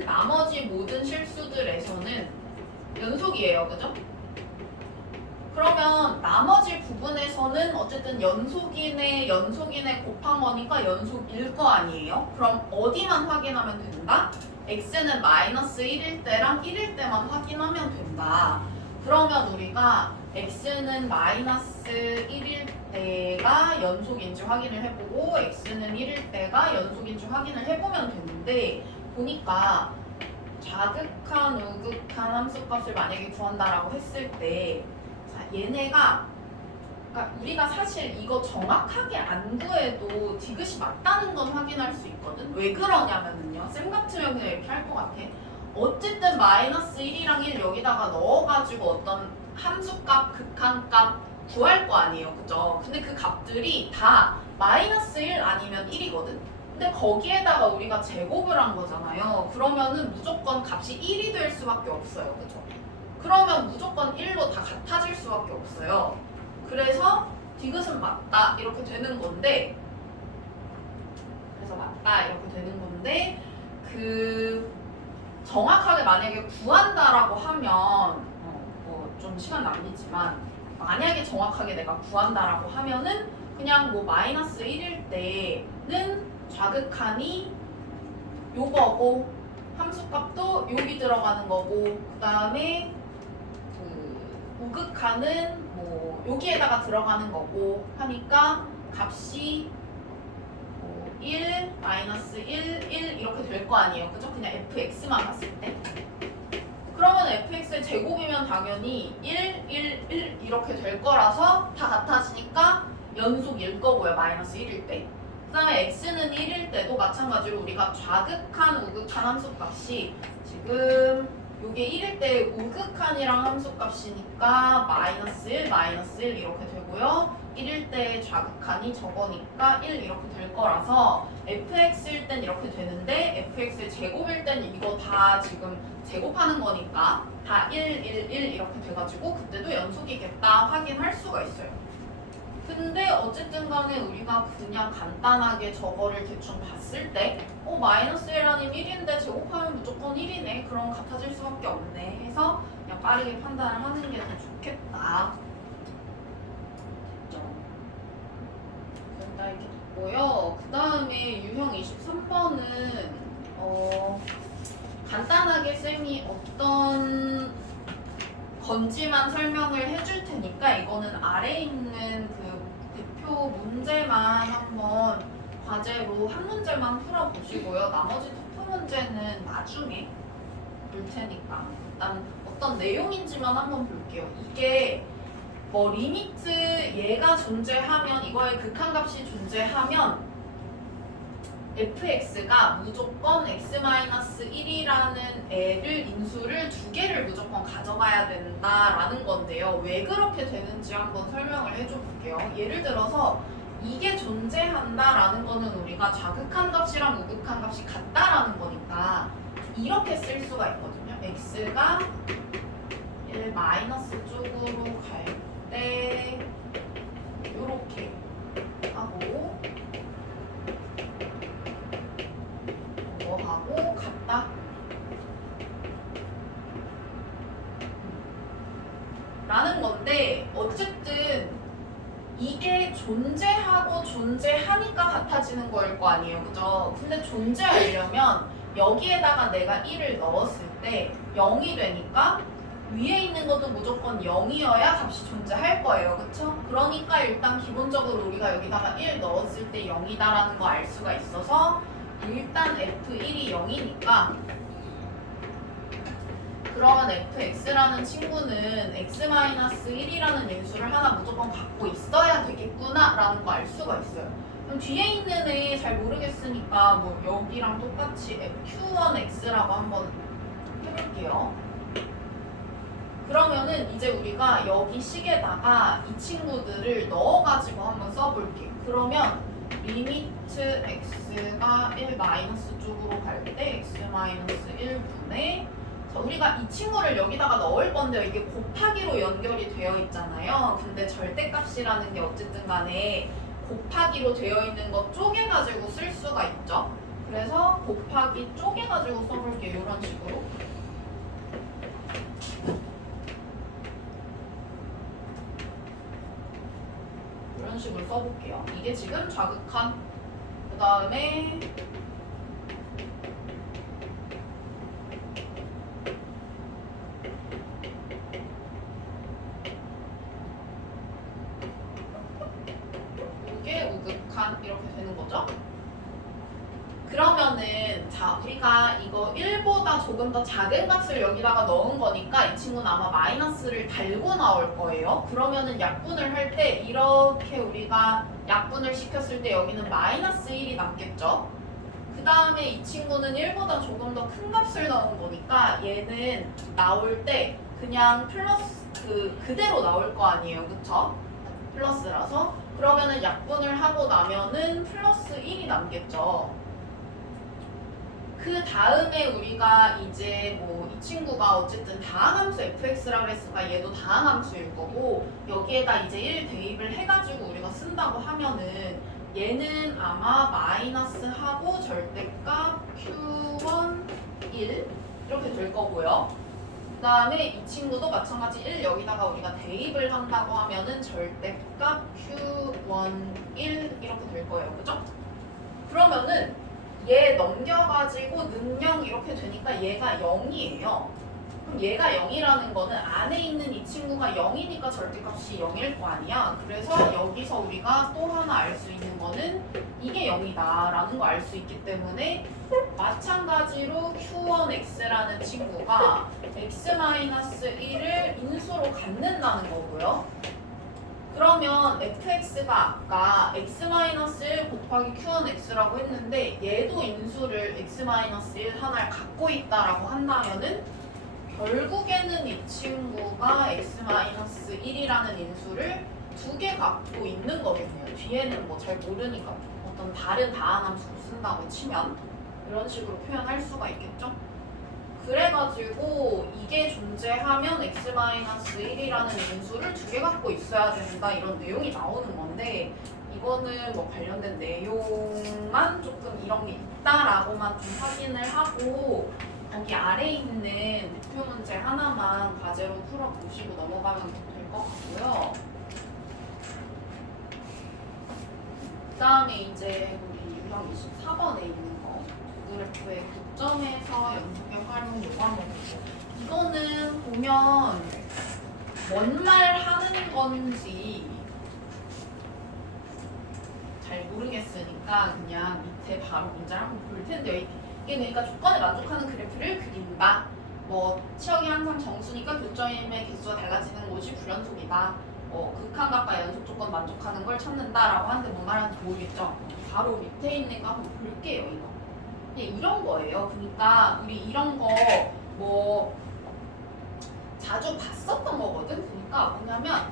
나머지 모든 실수들에서는 연속이에요. 그죠? 그러면 나머지 부분에서는 어쨌든 연속이네 곱한 거니까 연속일 거 아니에요? 그럼 어디만 확인하면 된다? x는 마이너스 1일 때랑 1일 때만 확인하면 된다. 그러면 우리가 x는 마이너스 1일 때가 연속인지 확인을 해보고 x는 1일 때가 연속인지 확인을 해보면 되는데 보니까 좌극한, 우극한 함수값을 만약에 구한다라고 했을 때 자, 얘네가 그러니까 우리가 사실 이거 정확하게 안 구해도 디귿이 맞다는 건 확인할 수 있거든? 왜 그러냐면은요. 쌤 같으면 그냥 이렇게 할 것 같아. 어쨌든 마이너스 1이랑 1 여기다가 넣어가지고 어떤 함수값, 극한값 구할 거 아니에요. 그죠? 근데 그 값들이 다 마이너스 1 아니면 1이거든? 근데 거기에다가 우리가 제곱을 한 거잖아요. 그러면은 무조건 값이 1이 될 수밖에 없어요. 그죠? 그러면 무조건 1로 다 같아질 수밖에 없어요. 그래서 디귿은 맞다 이렇게 되는 건데 그 정확하게 만약에 구한다라고 하면 뭐 좀 시간 낭비지만 만약에 정확하게 내가 구한다라고 하면은 그냥 뭐 마이너스 1일 때는 좌극한이 요거고 함수값도 여기 들어가는 거고 그 다음에 그 우극한은 뭐 여기에다가 들어가는 거고 하니까 값이 뭐 1, 마이너스 1, 1 이렇게 될 거 아니에요. 그죠? 그냥 fx만 봤을 때. 그러면 fx의 제곱이면 당연히 1, 1, 1 이렇게 될 거라서 다 같아지니까 연속일 거고요. 마이너스 1일 때. 다음에 x는 1일 때도 마찬가지로 우리가 좌극한 우극한 함수값이 지금 요게 1일 때 우극한이랑 함수값이니까 -1, -1 이렇게 되고요. 1일 때 좌극한이 저거니까 1 이렇게 될 거라서 fx일 땐 이렇게 되는데 fx의 제곱일 땐 이거 다 지금 제곱하는 거니까 다 1, 1, 1 이렇게 돼가지고 그때도 연속이겠다 확인할 수가 있어요. 근데 어쨌든 간에 우리가 그냥 간단하게 저거를 대충 봤을 때 -1 아니면 1인데 제곱하면 무조건 1이네 그럼 같아질 수밖에 없네 해서 그냥 빠르게 판단을 하는 게 더 좋겠다. 됐죠? 일단 이렇게 됐고요. 그 다음에 유형 23번은 간단하게 쌤이 어떤 건지만 설명을 해줄 테니까 이거는 아래에 있는 그 대표 문제만 한번 과제로 한 문제만 풀어보시고요. 나머지 토프 문제는 나중에 볼 테니까 일단 어떤 내용인지만 한번 볼게요. 이게 뭐 리미트 얘가 존재하면 이거의 극한값이 존재하면 fx가 무조건 x-1이라는 애를 인수를 두 개를 무조건 가져가야 된다라는 건데요. 왜 그렇게 되는지 한번 설명을 해줘 볼게요. 예를 들어서 이게 존재한다라는 거는 우리가 좌극한 값이랑 우극한 값이 같다라는 거니까 이렇게 쓸 수가 있거든요. x가 1 마이너스 쪽으로 갈 때 이렇게 하고 하고 같다 라는 건데 어쨌든 이게 존재하고 존재하니까 같아지는 거일 거 아니에요, 그죠? 근데 존재하려면 여기에다가 내가 1을 넣었을 때 0이 되니까 위에 있는 것도 무조건 0이어야 값이 존재할 거예요, 그쵸? 그러니까 일단 기본적으로 우리가 여기다가 1 넣었을 때 0이다라는 거 알 수가 있어서 일단 f1이 0이니까 그러면 fx라는 친구는 x-1이라는 인수를 하나 무조건 갖고 있어야 되겠구나 라는 거 알 수가 있어요. 그럼 뒤에 있는 애 잘 모르겠으니까 뭐 여기랑 똑같이 q1x라고 한번 해볼게요. 그러면은 이제 우리가 여기 식에다가 이 친구들을 넣어가지고 한번 써볼게요. 그러면 리미트 x가 1 마이너스 쪽으로 갈 때 x 마이너스 1분의 우리가 이 친구를 여기다가 넣을 건데요. 이게 곱하기로 연결이 되어 있잖아요. 근데 절대값이라는 게 어쨌든 간에 곱하기로 되어 있는 거 쪼개가지고 쓸 수가 있죠. 그래서 곱하기 쪼개가지고 써볼게요. 이런 식으로. 이런 식으로 써볼게요. 이게 지금 좌극한 그 다음에 이게 우극한 이렇게 되는 거죠. 그러면은 자 우리가 이거 1보다 조금 더 작은 값을 여기다가 넣은 거니까 이 친구는 아마 마이너스를 달고 나올 거예요. 그러면은 약분을 할 때 이렇게 우리가 약분을 시켰을 때 여기는 마이너스 1이 남겠죠. 그 다음에 이 친구는 1보다 조금 더 큰 값을 넣은 거니까 얘는 나올 때 그냥 플러스 그대로 나올 거 아니에요, 그쵸? 플러스라서 그러면은 약분을 하고 나면은 플러스 1이 남겠죠. 그 다음에 우리가 이제 뭐 이 친구가 어쨌든 다항함수 fx라고 했으니까 얘도 다항함수일 거고 여기에다 이제 1 대입을 해가지고 우리가 쓴다고 하면은 얘는 아마 마이너스 하고 절대값 q1 1 이렇게 될 거고요. 그 다음에 이 친구도 마찬가지 1 여기다가 우리가 대입을 한다고 하면은 절대값 q1 1 이렇게 될 거예요, 그죠? 그러면은 얘 넘겨가지고 능령 이렇게 되니까 얘가 0이에요. 그럼 얘가 0이라는 거는 안에 있는 이 친구가 0이니까 절대값이 0일 거 아니야. 그래서 여기서 우리가 또 하나 알 수 있는 거는 이게 0이다 라는 거 알 수 있기 때문에 마찬가지로 q1x라는 친구가 x-1을 인수로 갖는다는 거고요. 그러면 fx가 아까 x-1 곱하기 qnx라고 했는데 얘도 인수를 x-1 하나를 갖고 있다라고 한다면은 결국에는 이 친구가 x-1이라는 인수를 2개 갖고 있는 거겠네요. 뒤에는 뭐 잘 모르니까 어떤 다른 다한함수를 쓴다고 치면 이런 식으로 표현할 수가 있겠죠. 그래가지고 이게 존재하면 x-1이라는 인수를 2개 갖고 있어야 된다 이런 내용이 나오는 건데 이거는 뭐 관련된 내용만 조금 이런 게 있다라고만 좀 확인을 하고 거기 아래에 있는 목표 문제 하나만 과제로 풀어보시고 넘어가면 될 것 같고요. 그 다음에 이제 우리 유형 24번에 있는 거 그래프의 교점에서 연속의 활용 요거 한번 보고 이거는 보면 뭔 말 하는 건지 잘 모르겠으니까 그냥 밑에 바로 문제를 한번 볼 텐데요. 이게 그러니까 조건에 만족하는 그래프를 그린다. 뭐 치역이 항상 정수니까 교점의 개수가 달라지는 곳이 불연속이다. 극한각과 연속 조건 만족하는 걸 찾는다라고 하는데 뭔 말하는지 모르겠죠? 바로 밑에 있는 거 한번 볼게요. 이거. 이런 거예요. 그러니까 우리 이런 거 뭐 자주 봤었던 거거든. 그러니까 뭐냐면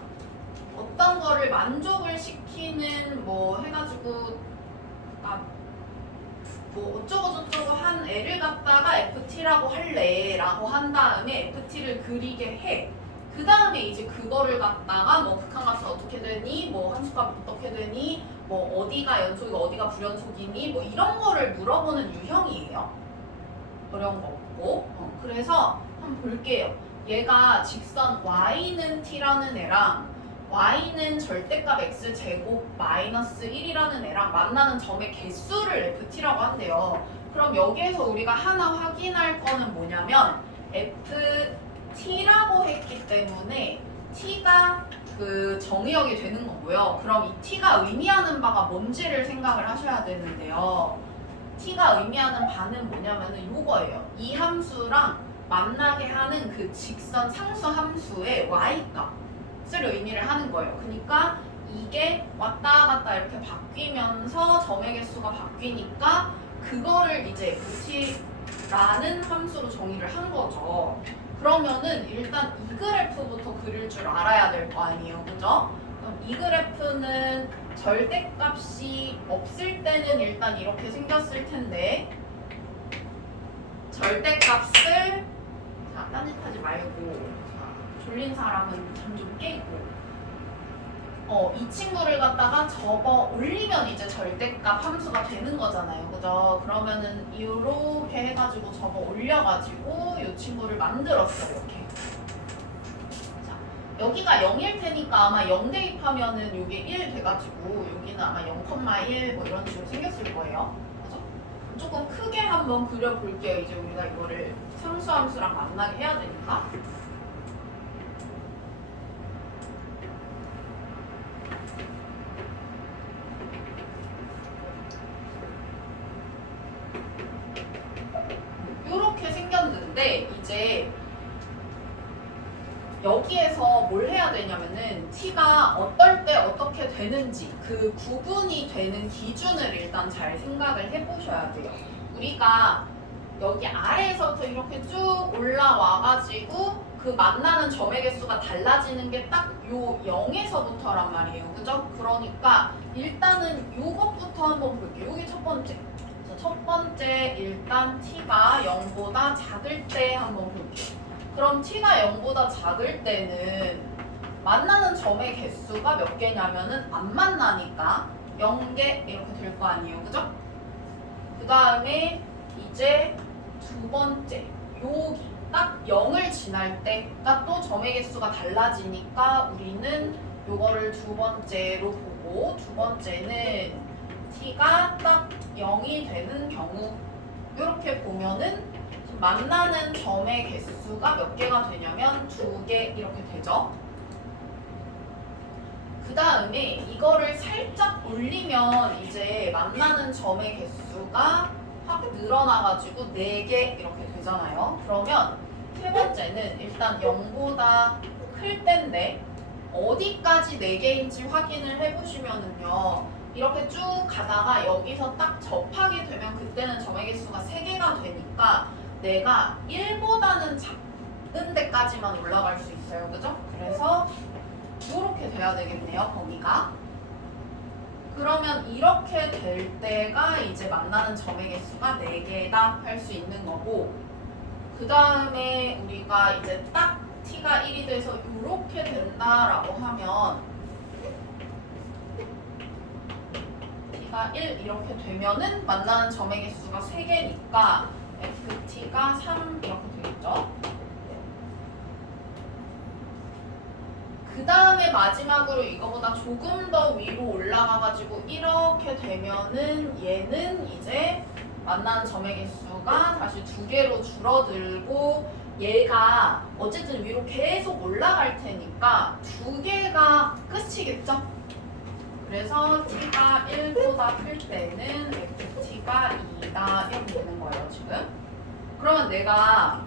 어떤 거를 만족을 시키는 뭐 해가지고 뭐 어쩌고저쩌고 한 애를 갖다가 FT라고 할래라고 한 다음에 FT를 그리게 해. 그 다음에 이제 그거를 갖다가 뭐 극한값은 어떻게 되니, 뭐 함수값 어떻게 되니, 뭐 어디가 연속이고 어디가 불연속이니, 뭐 이런 거를 물어보는 유형이에요. 어려운 거 없고. 그래서 한번 볼게요. 얘가 직선 y는 t라는 애랑 y는 절대값 x제곱 마이너스 1이라는 애랑 만나는 점의 개수를 ft라고 한대요. 그럼 여기에서 우리가 하나 확인할 거는 뭐냐면 ft라고 했기 때문에 t가 그 정의역이 되는 거고요. 그럼 이 t가 의미하는 바가 뭔지를 생각을 하셔야 되는데요. t가 의미하는 바는 뭐냐면은 요거예요. 이 함수랑 만나게 하는 그 직선 상수 함수의 y값을 의미를 하는 거예요. 그러니까 이게 왔다 갔다 이렇게 바뀌면서 점의 개수가 바뀌니까 그거를 이제 ft라는 함수로 정의를 한 거죠. 그러면은 일단 이 그래프부터 그릴 줄 알아야 될 거 아니에요. 그죠? 그럼 이 그래프는 절대값이 없을 때는 일단 이렇게 생겼을 텐데 절대값을 자, 딴짓하지 말고 자, 졸린 사람은 잠 좀 깨고 이 친구를 갖다가 접어 올리면 이제 절대값 함수가 되는 거잖아요. 그죠? 그러면은 이렇게 해가지고 접어 올려가지고 이 친구를 만들었어요. 이렇게. 자, 여기가 0일 테니까 아마 0 대입하면은 이게 1 돼가지고 여기는 아마 0,1 뭐 이런 식으로 생겼을 거예요. 그죠? 조금 크게 한번 그려볼게요. 이제 우리가 이거를 상수 함수랑 만나게 해야 되니까. 이렇게 생겼는데 이제 여기에서 뭘 해야 되냐면은 t가 어떨 때 어떻게 되는지 그 구분이 되는 기준을 일단 잘 생각을 해보셔야 돼요. 우리가 여기 아래에서부터 이렇게 쭉 올라와가지고 그 만나는 점의 개수가 달라지는 게 딱 요 0에서부터란 말이에요. 그죠? 그러니까 일단은 요것부터 한번 볼게요. 여기 첫 번째. 첫 번째 일단 t가 0보다 작을 때 한번 볼게요. 그럼 t가 0보다 작을 때는 만나는 점의 개수가 몇 개냐면은 안 만나니까 0개 이렇게 될 거 아니에요. 그죠? 그 다음에 이제 두 번째 여기 딱 0을 지날 때가 또 점의 개수가 달라지니까 우리는 요거를 두 번째로 보고 두 번째는 t가 딱 0이 되는 경우 이렇게 보면은 만나는 점의 개수가 몇 개가 되냐면 2개 이렇게 되죠. 그 다음에 이거를 살짝 올리면 이제 만나는 점의 개수가 확 늘어나가지고 4개 이렇게 되잖아요. 그러면 세 번째는 일단 0보다 클 때인데 어디까지 4개인지 확인을 해보시면은요. 이렇게 쭉 가다가 여기서 딱 접하게 되면 그때는 점의 개수가 3개가 되니까 내가 1보다는 작은 데까지만 올라갈 수 있어요. 그죠? 그래서 이렇게 돼야 되겠네요. 범위가. 그러면 이렇게 될 때가 이제 만나는 점의 개수가 4개다 할 수 있는 거고, 그 다음에 우리가 이제 딱 t가 1이 돼서 이렇게 된다라고 하면 t가 1 이렇게 되면은 만나는 점의 개수가 3개니까 ft가 3 이렇게 되겠죠. 그 다음에 마지막으로 이거보다 조금 더 위로 올라가가지고 이렇게 되면은 얘는 이제 만나는 점의 개수가 다시 2개로 줄어들고 얘가 어쨌든 위로 계속 올라갈 테니까 2개가 끝이겠죠? 그래서 t가 1보다 클 때는 ft가 2다 이렇게 되는 거예요 지금. 그러면 내가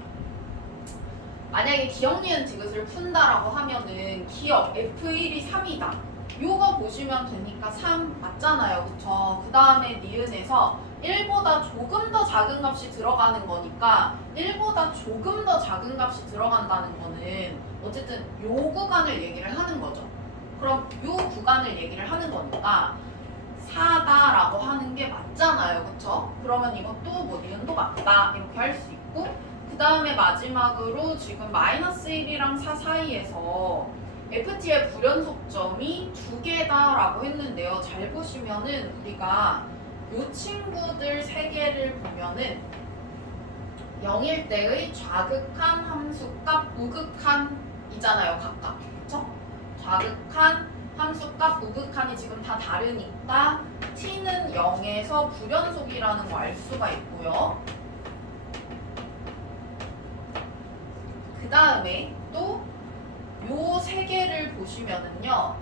만약에 기억, 니은, 디귿을 푼다라고 하면은 기억 F1이 3이다. 요거 보시면 되니까 3 맞잖아요. 그쵸? 그 다음에 니은에서 1보다 조금 더 작은 값이 들어가는 거니까 1보다 조금 더 작은 값이 들어간다는 거는 어쨌든 요 구간을 얘기를 하는 거죠. 그럼 요 구간을 얘기를 하는 거니까 4다라고 하는 게 맞잖아요. 그쵸? 그러면 이것도 뭐 니은도 맞다 이렇게 할 수 있고, 그 다음에 마지막으로 지금 마이너스 1이랑 4 사이에서 ft의 불연속점이 2개다라고 했는데요. 잘 보시면은 우리가 이 친구들 3개를 보면은 0일 때의 좌극한 함수값, 우극한이잖아요. 각각. 그쵸? 좌극한, 함수값, 우극한이 지금 다 다르니까 t는 0에서 불연속이라는 거 알 수가 있고요. 그 다음에 또 요 3개를 보시면은요.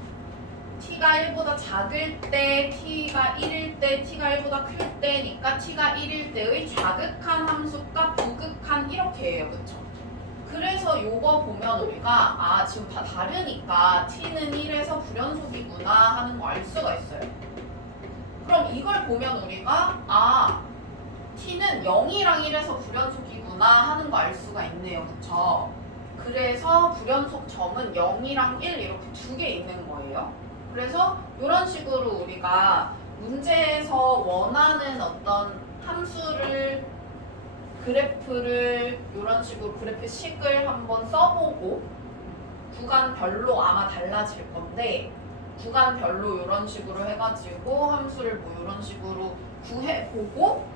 t가 1보다 작을 때, t가 1일 때, t가 1보다 클 때니까 t가 1일 때의 좌극한 함수값, 우극한 이렇게 해요. 그쵸? 그래서 요거 보면 우리가 아 지금 다 다르니까 t는 1에서 불연속이구나 하는 거 알 수가 있어요. 그럼 이걸 보면 우리가 아 t는 0이랑 1에서 불연속이구나 하는 거 알 수가 있네요. 그쵸? 그래서 불연속 점은 0이랑 1 이렇게 2개 있는 거예요. 그래서 이런 식으로 우리가 문제에서 원하는 어떤 함수를 그래프를 이런 식으로 그래프식을 한번 써보고 구간별로 아마 달라질 건데 구간별로 이런 식으로 해가지고 함수를 뭐 이런 식으로 구해보고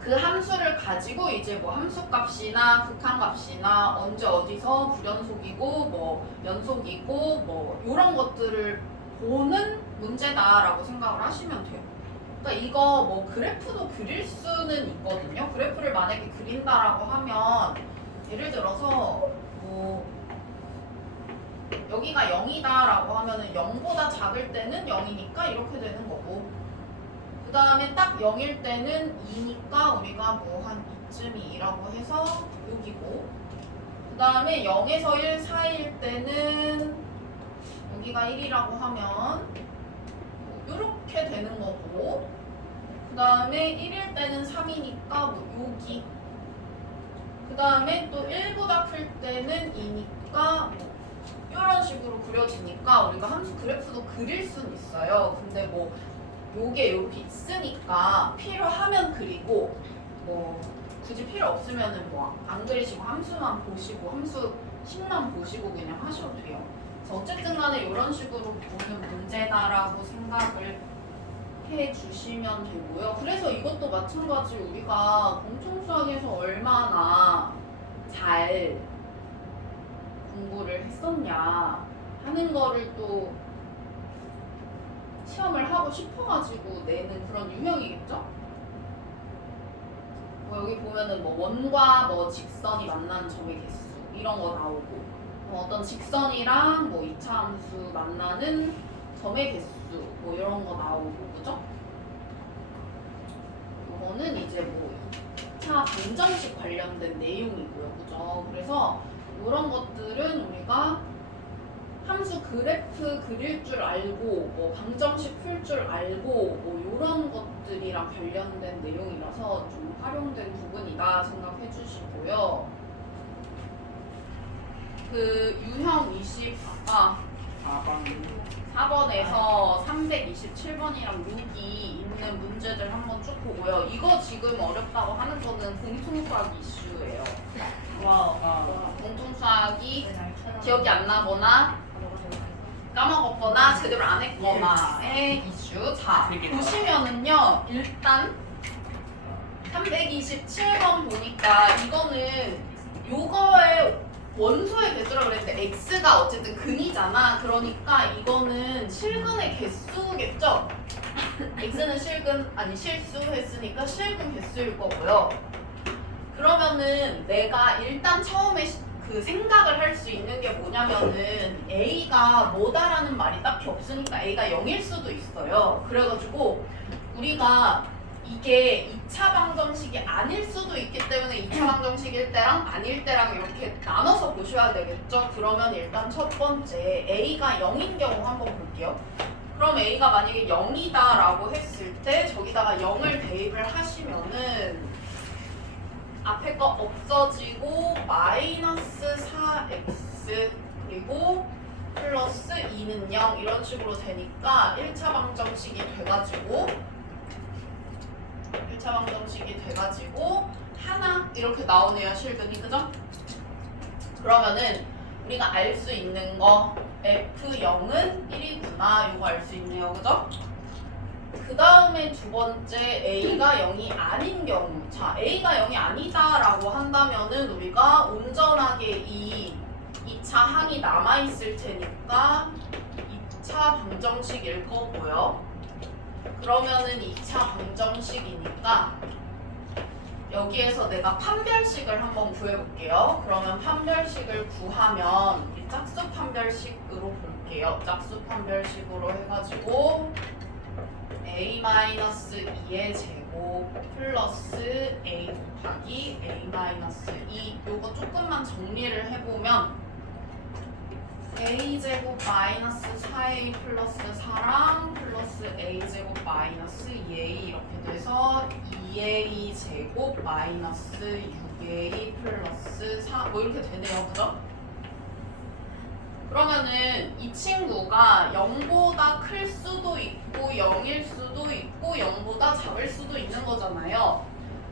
그 함수를 가지고 이제 뭐 함수값이나 극한값이나 언제 어디서 불연속이고 뭐 연속이고 뭐 이런 것들을 보는 문제다라고 생각을 하시면 돼요. 그러니까 이거 뭐 그래프도 그릴 수는 있거든요. 그래프를 만약에 그린다라고 하면 예를 들어서 뭐 여기가 0이다라고 하면은 0보다 작을 때는 0이니까 이렇게 되는 거고, 그 다음에 딱 0일 때는 2니까 우리가 뭐 한 이쯤이라고 해서 여기고, 그 다음에 0에서 1 사이일 때는 여기가 1이라고 하면 이렇게 되는 거고, 그 다음에 1일 때는 3이니까 뭐 여기, 그 다음에 또 1보다 클 때는 2니까 뭐 이런 식으로 그려지니까 우리가 함수 그래프도 그릴 수는 있어요. 근데 뭐 요게 이렇게 있으니까 필요하면 그리고 뭐 굳이 필요 없으면은 뭐 안 그리시고 함수만 보시고 함수 식만 보시고 그냥 하셔도 돼요. 그래서 어쨌든 간에 이런 식으로 보는 문제다라고 생각을 해주시면 되고요. 그래서 이것도 마찬가지로 우리가 공통수학에서 얼마나 잘 공부를 했었냐 하는 거를 또 시험을 하고 싶어가지고 내는 그런 유형이겠죠? 뭐 여기 보면은 뭐 원과 뭐 직선이 만나는 점의 개수 이런 거 나오고, 뭐 어떤 직선이랑 뭐 2차 함수 만나는 점의 개수 뭐 이런 거 나오고, 그죠? 이거는 이제 뭐 2차 방정식 관련된 내용이고요, 그죠? 그래서 이런 것들은 우리가 함수 그래프 그릴 줄 알고 뭐 방정식 풀 줄 알고 뭐 이런 것들이랑 관련된 내용이라서 좀 활용된 부분이다 생각해 주시고요. 그 유형 4번에서 327번이랑 6이 있는 문제들 한번 쭉 보고요. 이거 지금 어렵다고 하는 거는 공통수학 이슈예요. 공통수학이 기억이 안 나거나 까먹었거나 제대로 안 했거나의 이슈. 자, 보시면은요. 일단 327번 보니까 이거는 요거의 원소의 개수라고 그랬는데 x가 어쨌든 근이잖아. 그러니까 이거는 실근의 개수겠죠? x는 실수했으니까 실근 개수일 거고요. 그러면은 내가 일단 처음에 그 생각을 할 수 있는 게 뭐냐면은 a가 뭐다라는 말이 딱히 없으니까 a가 0일 수도 있어요. 그래가지고 우리가 이게 2차 방정식이 아닐 수도 있기 때문에 2차 방정식일 때랑 아닐 때랑 이렇게 나눠서 보셔야 되겠죠? 그러면 일단 첫 번째 a가 0인 경우 한번 볼게요. 그럼 a가 만약에 0이다 라고 했을 때 저기다가 0을 대입을 하시면은 앞에 거 없어지고 마이너스 4x 그리고 플러스 2는 0 이런 식으로 되니까 1차 방정식이 돼가지고 하나 이렇게 나오네요. 실근이 그죠? 그러면은 우리가 알 수 있는 거 F0은 1이구나 이거 알 수 있네요. 그죠? 그 다음에 두 번째 A가 0이 아닌 경우. 자, A가 0이 아니다 라고 한다면은 우리가 온전하게 이 2차 항이 남아있을 테니까 2차 방정식일 거고요. 그러면은 2차 방정식이니까 여기에서 내가 판별식을 한번 구해볼게요. 그러면 판별식을 구하면 우리 짝수 판별식으로 볼게요. 짝수 판별식으로 해가지고 a-2의 제곱 플러스 a 곱하기 a-2 요거 조금만 정리를 해보면 a제곱 마이너스 4a 플러스 4랑 플러스 a제곱 마이너스 2a 이렇게 돼서 2a 제곱 마이너스 6a 플러스 4 뭐 이렇게 되네요. 그죠? 그러면은 이 친구가 0보다 클 수도 있고 0일 수도 있고 0보다 작을 수도 있는 거잖아요.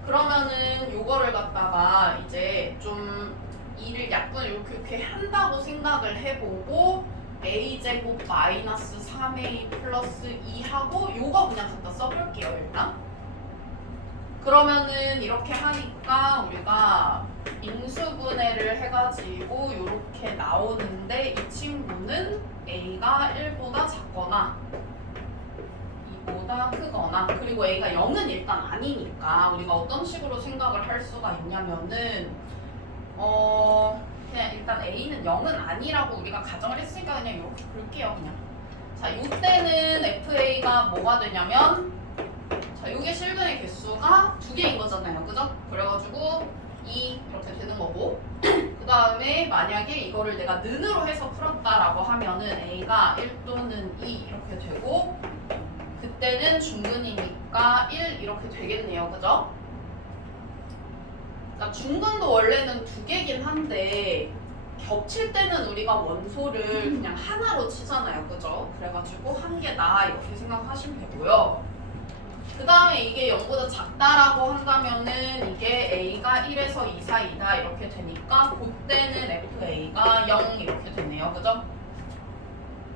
그러면은 요거를 갖다가 이제 좀 이를 약분 이렇게 한다고 생각을 해보고 a제곱 마이너스 3a 플러스 2하고 요거 그냥 갖다 써볼게요. 일단 그러면은 이렇게 하니까 우리가 인수분해를 해가지고 이렇게 나오는데 이 친구는 a가 1보다 작거나 2보다 크거나 그리고 a가 0은 일단 아니니까 우리가 어떤 식으로 생각을 할 수가 있냐면은 그냥 일단 a는 0은 아니라고 우리가 가정을 했으니까 그냥 이렇게 볼게요. 그냥 자 이때는 fa가 뭐가 되냐면 자 요게 실근의 개수가 2개인 거잖아요. 그죠? 그래가지고 2 이렇게 되는 거고 그 다음에 만약에 이거를 내가 는으로 해서 풀었다라고 하면은 a가 1 또는 2 이렇게 되고 그때는 중근이니까 1 이렇게 되겠네요. 그죠? 그러니까 중근도 원래는 2개긴 한데 겹칠 때는 우리가 원소를 그냥 하나로 치잖아요. 그죠? 그래가지고 한 개다 이렇게 생각하시면 되고요. 그 다음에 이게 0보다 작다라고 한다면은 이게 a가 1에서 2 사이다 이렇게 되니까 그때는 fa가 0 이렇게 되네요. 그죠?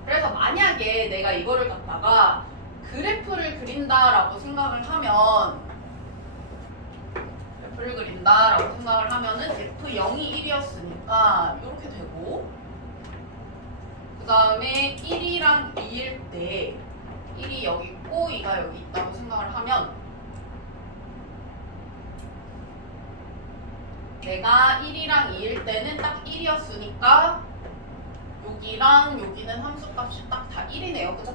그래서 만약에 내가 이거를 갖다가 그래프를 그린다라고 생각을 하면 F0이 1이었으니까 이렇게 되고 그 다음에 1이랑 2일 때 1이 여기 있고 2가 여기 있다고 생각을 하면 내가 1이랑 2일 때는 딱 1이었으니까 여기랑 여기는 함수값이 딱 다 1이네요. 그죠?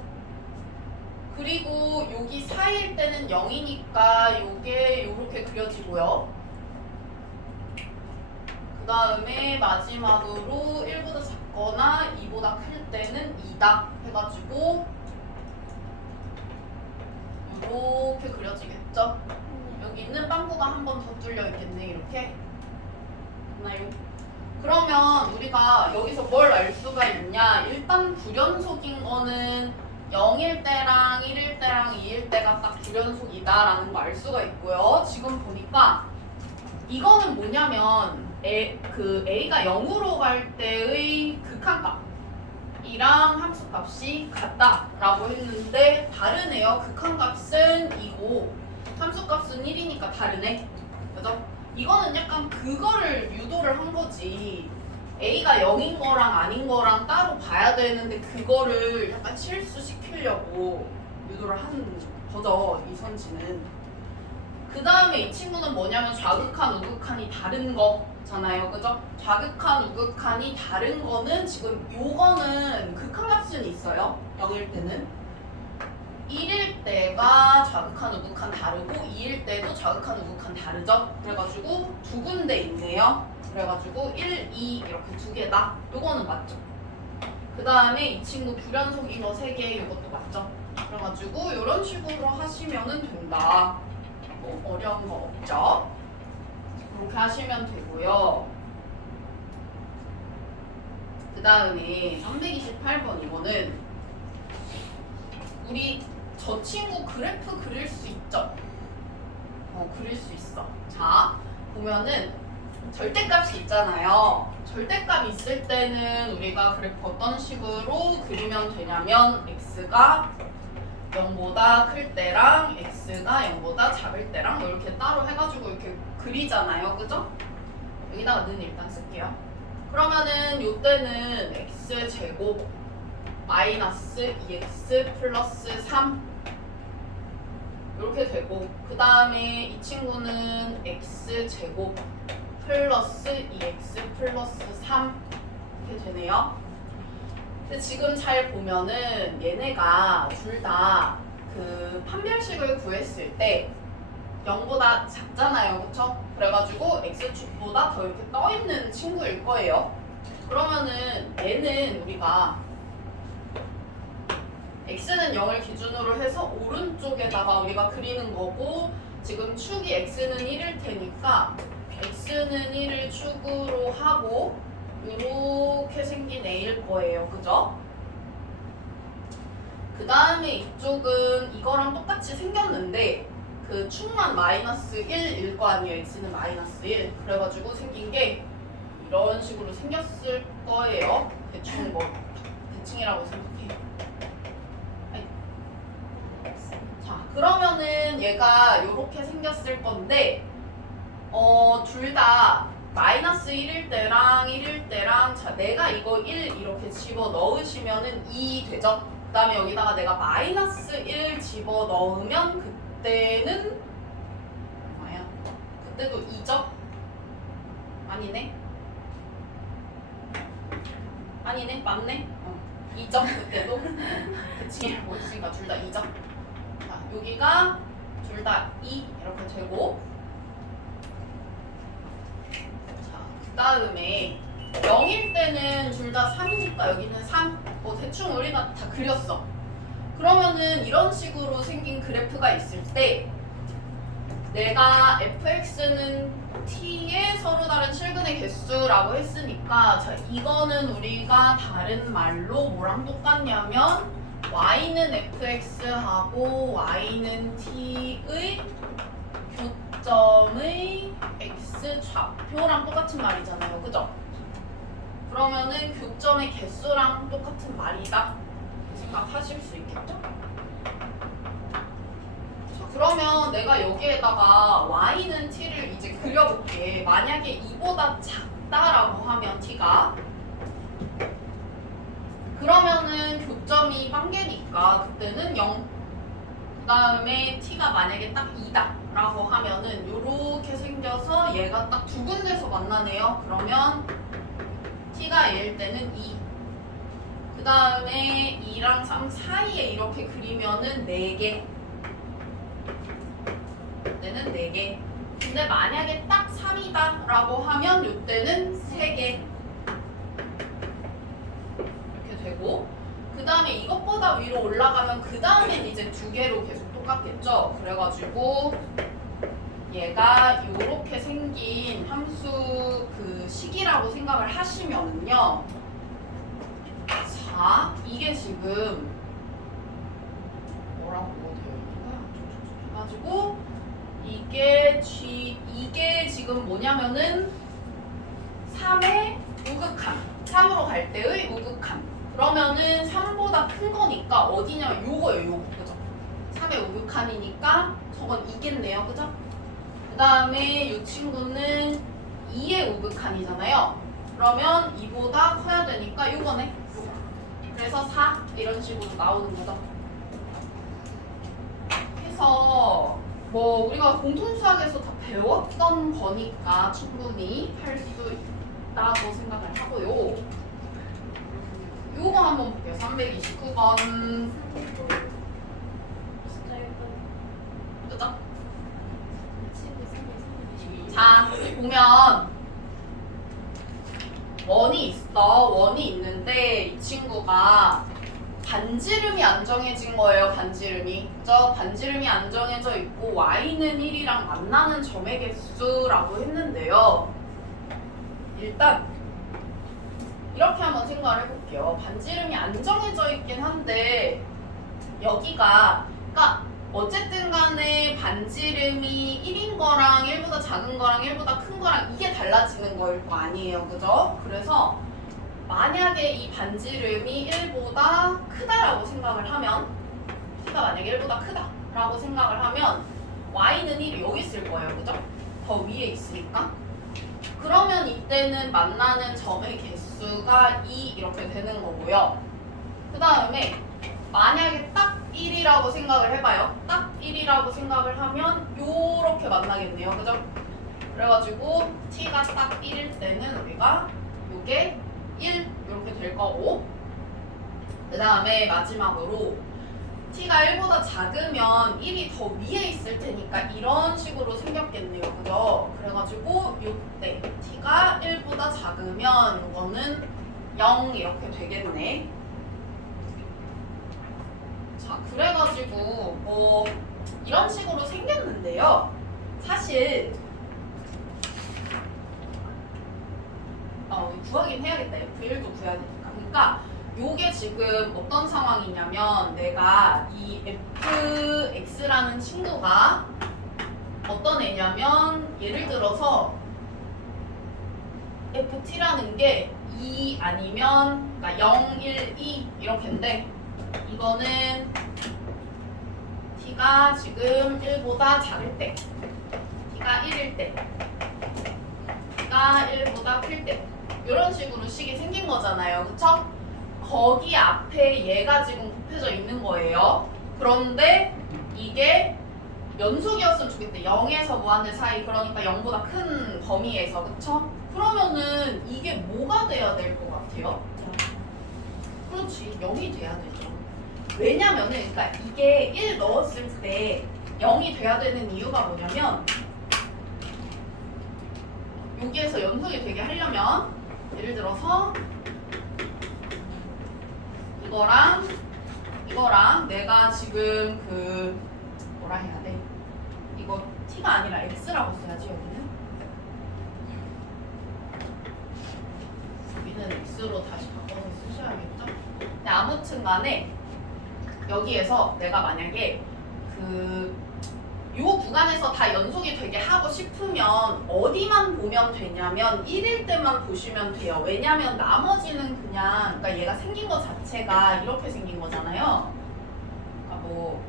그리고 여기 4일 때는 0이니까 요게 요렇게 그려지고요. 그 다음에 마지막으로 1보다 작고 같거나 2보다 클 때는 2다 해가지고 이렇게 그려지겠죠? 여기 있는 빵꾸가 한 번 더 뚫려 있겠네. 이렇게 됐나요? 그러면 우리가 여기서 뭘 알 수가 있냐? 일단 불연속인 거는 0일 때랑 1일 때랑 2일 때가 딱 불연속이다라는 거 알 수가 있고요. 지금 보니까 이거는 뭐냐면 A가 0으로 갈 때의 극한값이랑 함수값이 같다라고 했는데 다르네요. 극한값은 2고 함수값은 1이니까 다르네. 그죠? 이거는 약간 그거를 유도를 한 거지. A가 0인 거랑 아닌 거랑 따로 봐야 되는데 그거를 약간 실수시키려고 유도를 한 거죠. 이 선지는. 그 다음에 이 친구는 뭐냐면 좌극한, 우극한이 다른 거잖아요. 그죠? 좌극한, 우극한이 다른 거는 지금 요거는 극한값은 있어요. 0일 때는. 1일 때가 좌극한, 우극한 다르고 2일 때도 좌극한, 우극한 다르죠? 그래가지고 두 군데 있네요. 그래가지고 1, 2 이렇게 두 개다. 요거는 맞죠? 그 다음에 이 친구 불연속인 거 3개 이것도 맞죠? 그래가지고 이런 식으로 하시면은 된다. 뭐 어려운 거 없죠? 그렇게 하시면 되고요. 그 다음에 328번 이거는 우리 저 친구 그래프 그릴 수 있죠? 그릴 수 있어. 자, 보면은 절대값이 있잖아요. 절대값이 있을 때는 우리가 그래프 어떤 식으로 그리면 되냐면 x가 0보다 클 때랑 x가 0보다 작을 때랑 이렇게 따로 해가지고 이렇게 그리잖아요. 그죠? 여기다가 는 일단 쓸게요. 그러면은 요때는 x제곱 마이너스 2x 플러스 3 이렇게 되고 그 다음에 이 친구는 x제곱 플러스 2x 플러스 3 이렇게 되네요. 근데 지금 잘 보면은 얘네가 둘 다 그 판별식을 구했을 때 0보다 작잖아요. 그쵸? 그래가지고 x축보다 더 이렇게 떠있는 친구일 거예요. 그러면은 얘는 우리가 x는 0을 기준으로 해서 오른쪽에다가 우리가 그리는 거고 지금 축이 x는 1일 테니까 x는 1을 축으로 하고 이렇게 생긴 A일 거예요. 그죠? 그 다음에 이쪽은 이거랑 똑같이 생겼는데 그 축만 마이너스 1일 거 아니에요. x는 마이너스 1. 그래가지고 생긴 게 이런 식으로 생겼을 거예요. 대충 뭐 대칭이라고 생각해요. 자, 그러면은 얘가 이렇게 생겼을 건데 둘 다 마이너스 1일 때랑 1일 때랑 자 내가 이거 1 이렇게 집어 넣으시면은 2 되죠? 그 다음에 여기다가 내가 마이너스 1 집어 넣으면 그때는 얼마야? 그때도 2죠? 아니네? 아니네? 맞네? 2죠? 그때도? 대칭이라고 했으니까 둘 다 2죠? 자 여기가 둘 다 2 이렇게 되고 그 다음에 0일 때는 둘 다 3이니까 여기는 3. 대충 우리가 다 그렸어. 그러면은 이런 식으로 생긴 그래프가 있을 때 내가 fx는 t의 서로 다른 실근의 개수라고 했으니까 자 이거는 우리가 다른 말로 뭐랑 똑같냐면 y는 fx하고 y는 t의 교점의 x좌표랑 똑같은 말이잖아요. 그죠? 그러면은 교점의 개수랑 똑같은 말이다 생각하실 수 있겠죠? 자, 그러면 내가 여기에다가 y는 t를 이제 그려볼게. 만약에 2보다 작다라고 하면 t가 그러면은 교점이 빵개니까 그때는 0. 그 다음에 t가 만약에 딱 2다 라고 하면은 요렇게 생겨서 얘가 딱 두 군데서 만나네요. 그러면 t가 1일 때는 2. 그 다음에 2랑 3 사이에 이렇게 그리면은 4개. 이때는 4개. 근데 만약에 딱 3이다 라고 하면 이때는 3개. 되고 그 다음에 이것보다 위로 올라가면 그 다음엔 이제 2개로 계속 똑같겠죠? 그래가지고 얘가 이렇게 생긴 함수 그 식이라고 생각을 하시면은요. 자, 이게 지금 뭐라고 되어 있는 거야? 가지고 이게 지금 뭐냐면은 3의 우극한 3으로 갈 때의 우극한 그러면은 3보다 큰 거니까 어디냐면 요거예요 요거 그죠? 3의 우극한이니까 저건 이겠네요 그죠? 그 다음에 이 친구는 2의 우극한이잖아요 그러면 2보다 커야 되니까 요거네 요거. 그래서 4 이런 식으로 나오는 거죠 해서 뭐 우리가 공통수학에서 다 배웠던 거니까 충분히 할 수 있다고 생각을 하고요. 요거 한번 볼게요. 329번. 진짜 예뻐. 그죠? 친구 생일. 자, 여기 보면 원이 있는데 이 친구가 반지름이 안 정해진 거예요. 반지름이. 그죠? 반지름이 안 정해져 있고 y는 1이랑 만나는 점의 개수라고 했는데요. 일단 이렇게 한번 생각을 해볼게요. 반지름이 안 정해져 있긴 한데 여기가 그러니까 어쨌든 간에 반지름이 1인 거랑 1보다 작은 거랑 1보다 큰 거랑 이게 달라지는 거일 거 아니에요. 그죠? 그래서 만약에 이 반지름이 1보다 크다라고 생각을 하면 t가 만약에 1보다 크다라고 생각을 하면 y는 1이 여기 있을 거예요. 그죠? 더 위에 있으니까. 그러면 이때는 만나는 점의 개수가 2 이렇게 되는 거고요. 그 다음에 만약에 딱 1이라고 생각을 해봐요. 딱 1이라고 생각을 하면 요렇게 만나겠네요. 그죠? 그래가지고 t가 딱 1일 때는 우리가 요게 1 이렇게 될 거고 그 다음에 마지막으로 t가 1보다 작으면 1이 더 위에 있을 테니까 이런 식으로 생겼겠네요. 그죠? 그래가지고 요때 t가 1보다 작으면 이거는 0 이렇게 되겠네. 자, 그래가지고 뭐 이런 식으로 생겼는데요. 사실 구하긴 해야겠다. F1도 구해야 되니까. 그러니까 요게 지금 어떤 상황이냐면 내가 이 fx라는 친구가 어떤 애냐면 예를 들어서 ft라는 게 2 아니면 그러니까 0, 1, 2 이렇게인데 이거는 t가 지금 1보다 작을 때 t가 1일 때 t가 1보다 클 때 이런 식으로 식이 생긴 거잖아요. 그쵸? 거기 앞에 얘가 지금 곱해져 있는 거예요. 그런데 이게 연속이었으면 좋겠대. 0에서 무한대 사이 그러니까 0보다 큰 범위에서 그쵸? 그러면은 이게 뭐가 돼야 될 것 같아요? 그렇지 0이 돼야 되죠. 왜냐면은 그러니까 이게 1 넣었을 때 0이 돼야 되는 이유가 뭐냐면 여기에서 연속이 되게 하려면 예를 들어서 이거랑 내가 지금 그 뭐라 해야 돼? 이거 t가 아니라 x라고 써야지 여기는 x로 다시 바꿔서 쓰셔야겠죠? 근데 아무튼 간에 여기에서 내가 만약에 요 구간에서 다 연속이 되게 하고 싶으면 어디만 보면 되냐면 1일 때만 보시면 돼요. 왜냐면 나머지는 그냥 그러니까 얘가 생긴 것 자체가 이렇게 생긴 거잖아요. 그러니까 뭐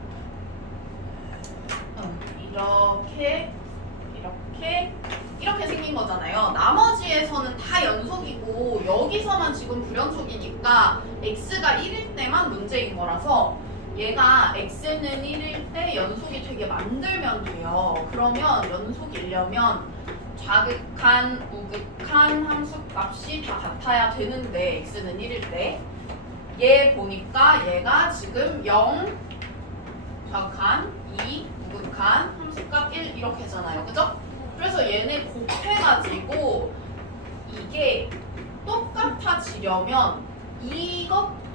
이렇게 생긴 거잖아요. 나머지에서는 다 연속이고 여기서만 지금 불연속이니까 x가 1일 때만 문제인 거라서 얘가 x는 1일 때 연속이 되게 만들면 돼요. 그러면 연속이려면 좌극한, 우극한 함수값이 다 같아야 되는데 x는 1일 때 얘 보니까 얘가 지금 0 좌극한, 2 우극한, 함수값 1 이렇게 하잖아요. 그죠? 그래서 얘네 곱해가지고 이게 똑같아지려면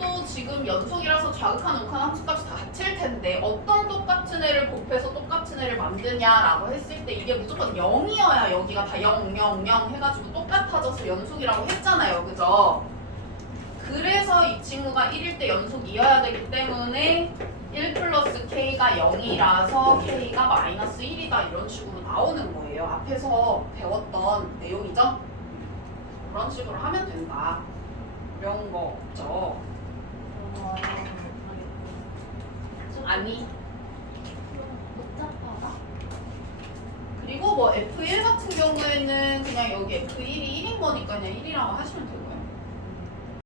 이것도 지금 연속이라서 좌극한 우극한 함수값이 다 같을 텐데 어떤 똑같은 애를 곱해서 똑같은 애를 만드냐라고 했을 때 이게 무조건 0이어야 여기가 다 0, 0, 0 해가지고 똑같아져서 연속이라고 했잖아요. 그죠? 그래서 이 친구가 1일 때 연속이어야 되기 때문에 1 플러스 k가 0이라서 k가 마이너스 1이다 이런 식으로 나오는 거예요. 앞에서 배웠던 내용이죠? 그런 식으로 하면 된다. 이런 거 없죠? 아니. 복잡하다. 그리고 뭐 F1 같은 경우에는 그냥 여기 F1이 1인 거니까 그냥 1이라고 하시면 되고요.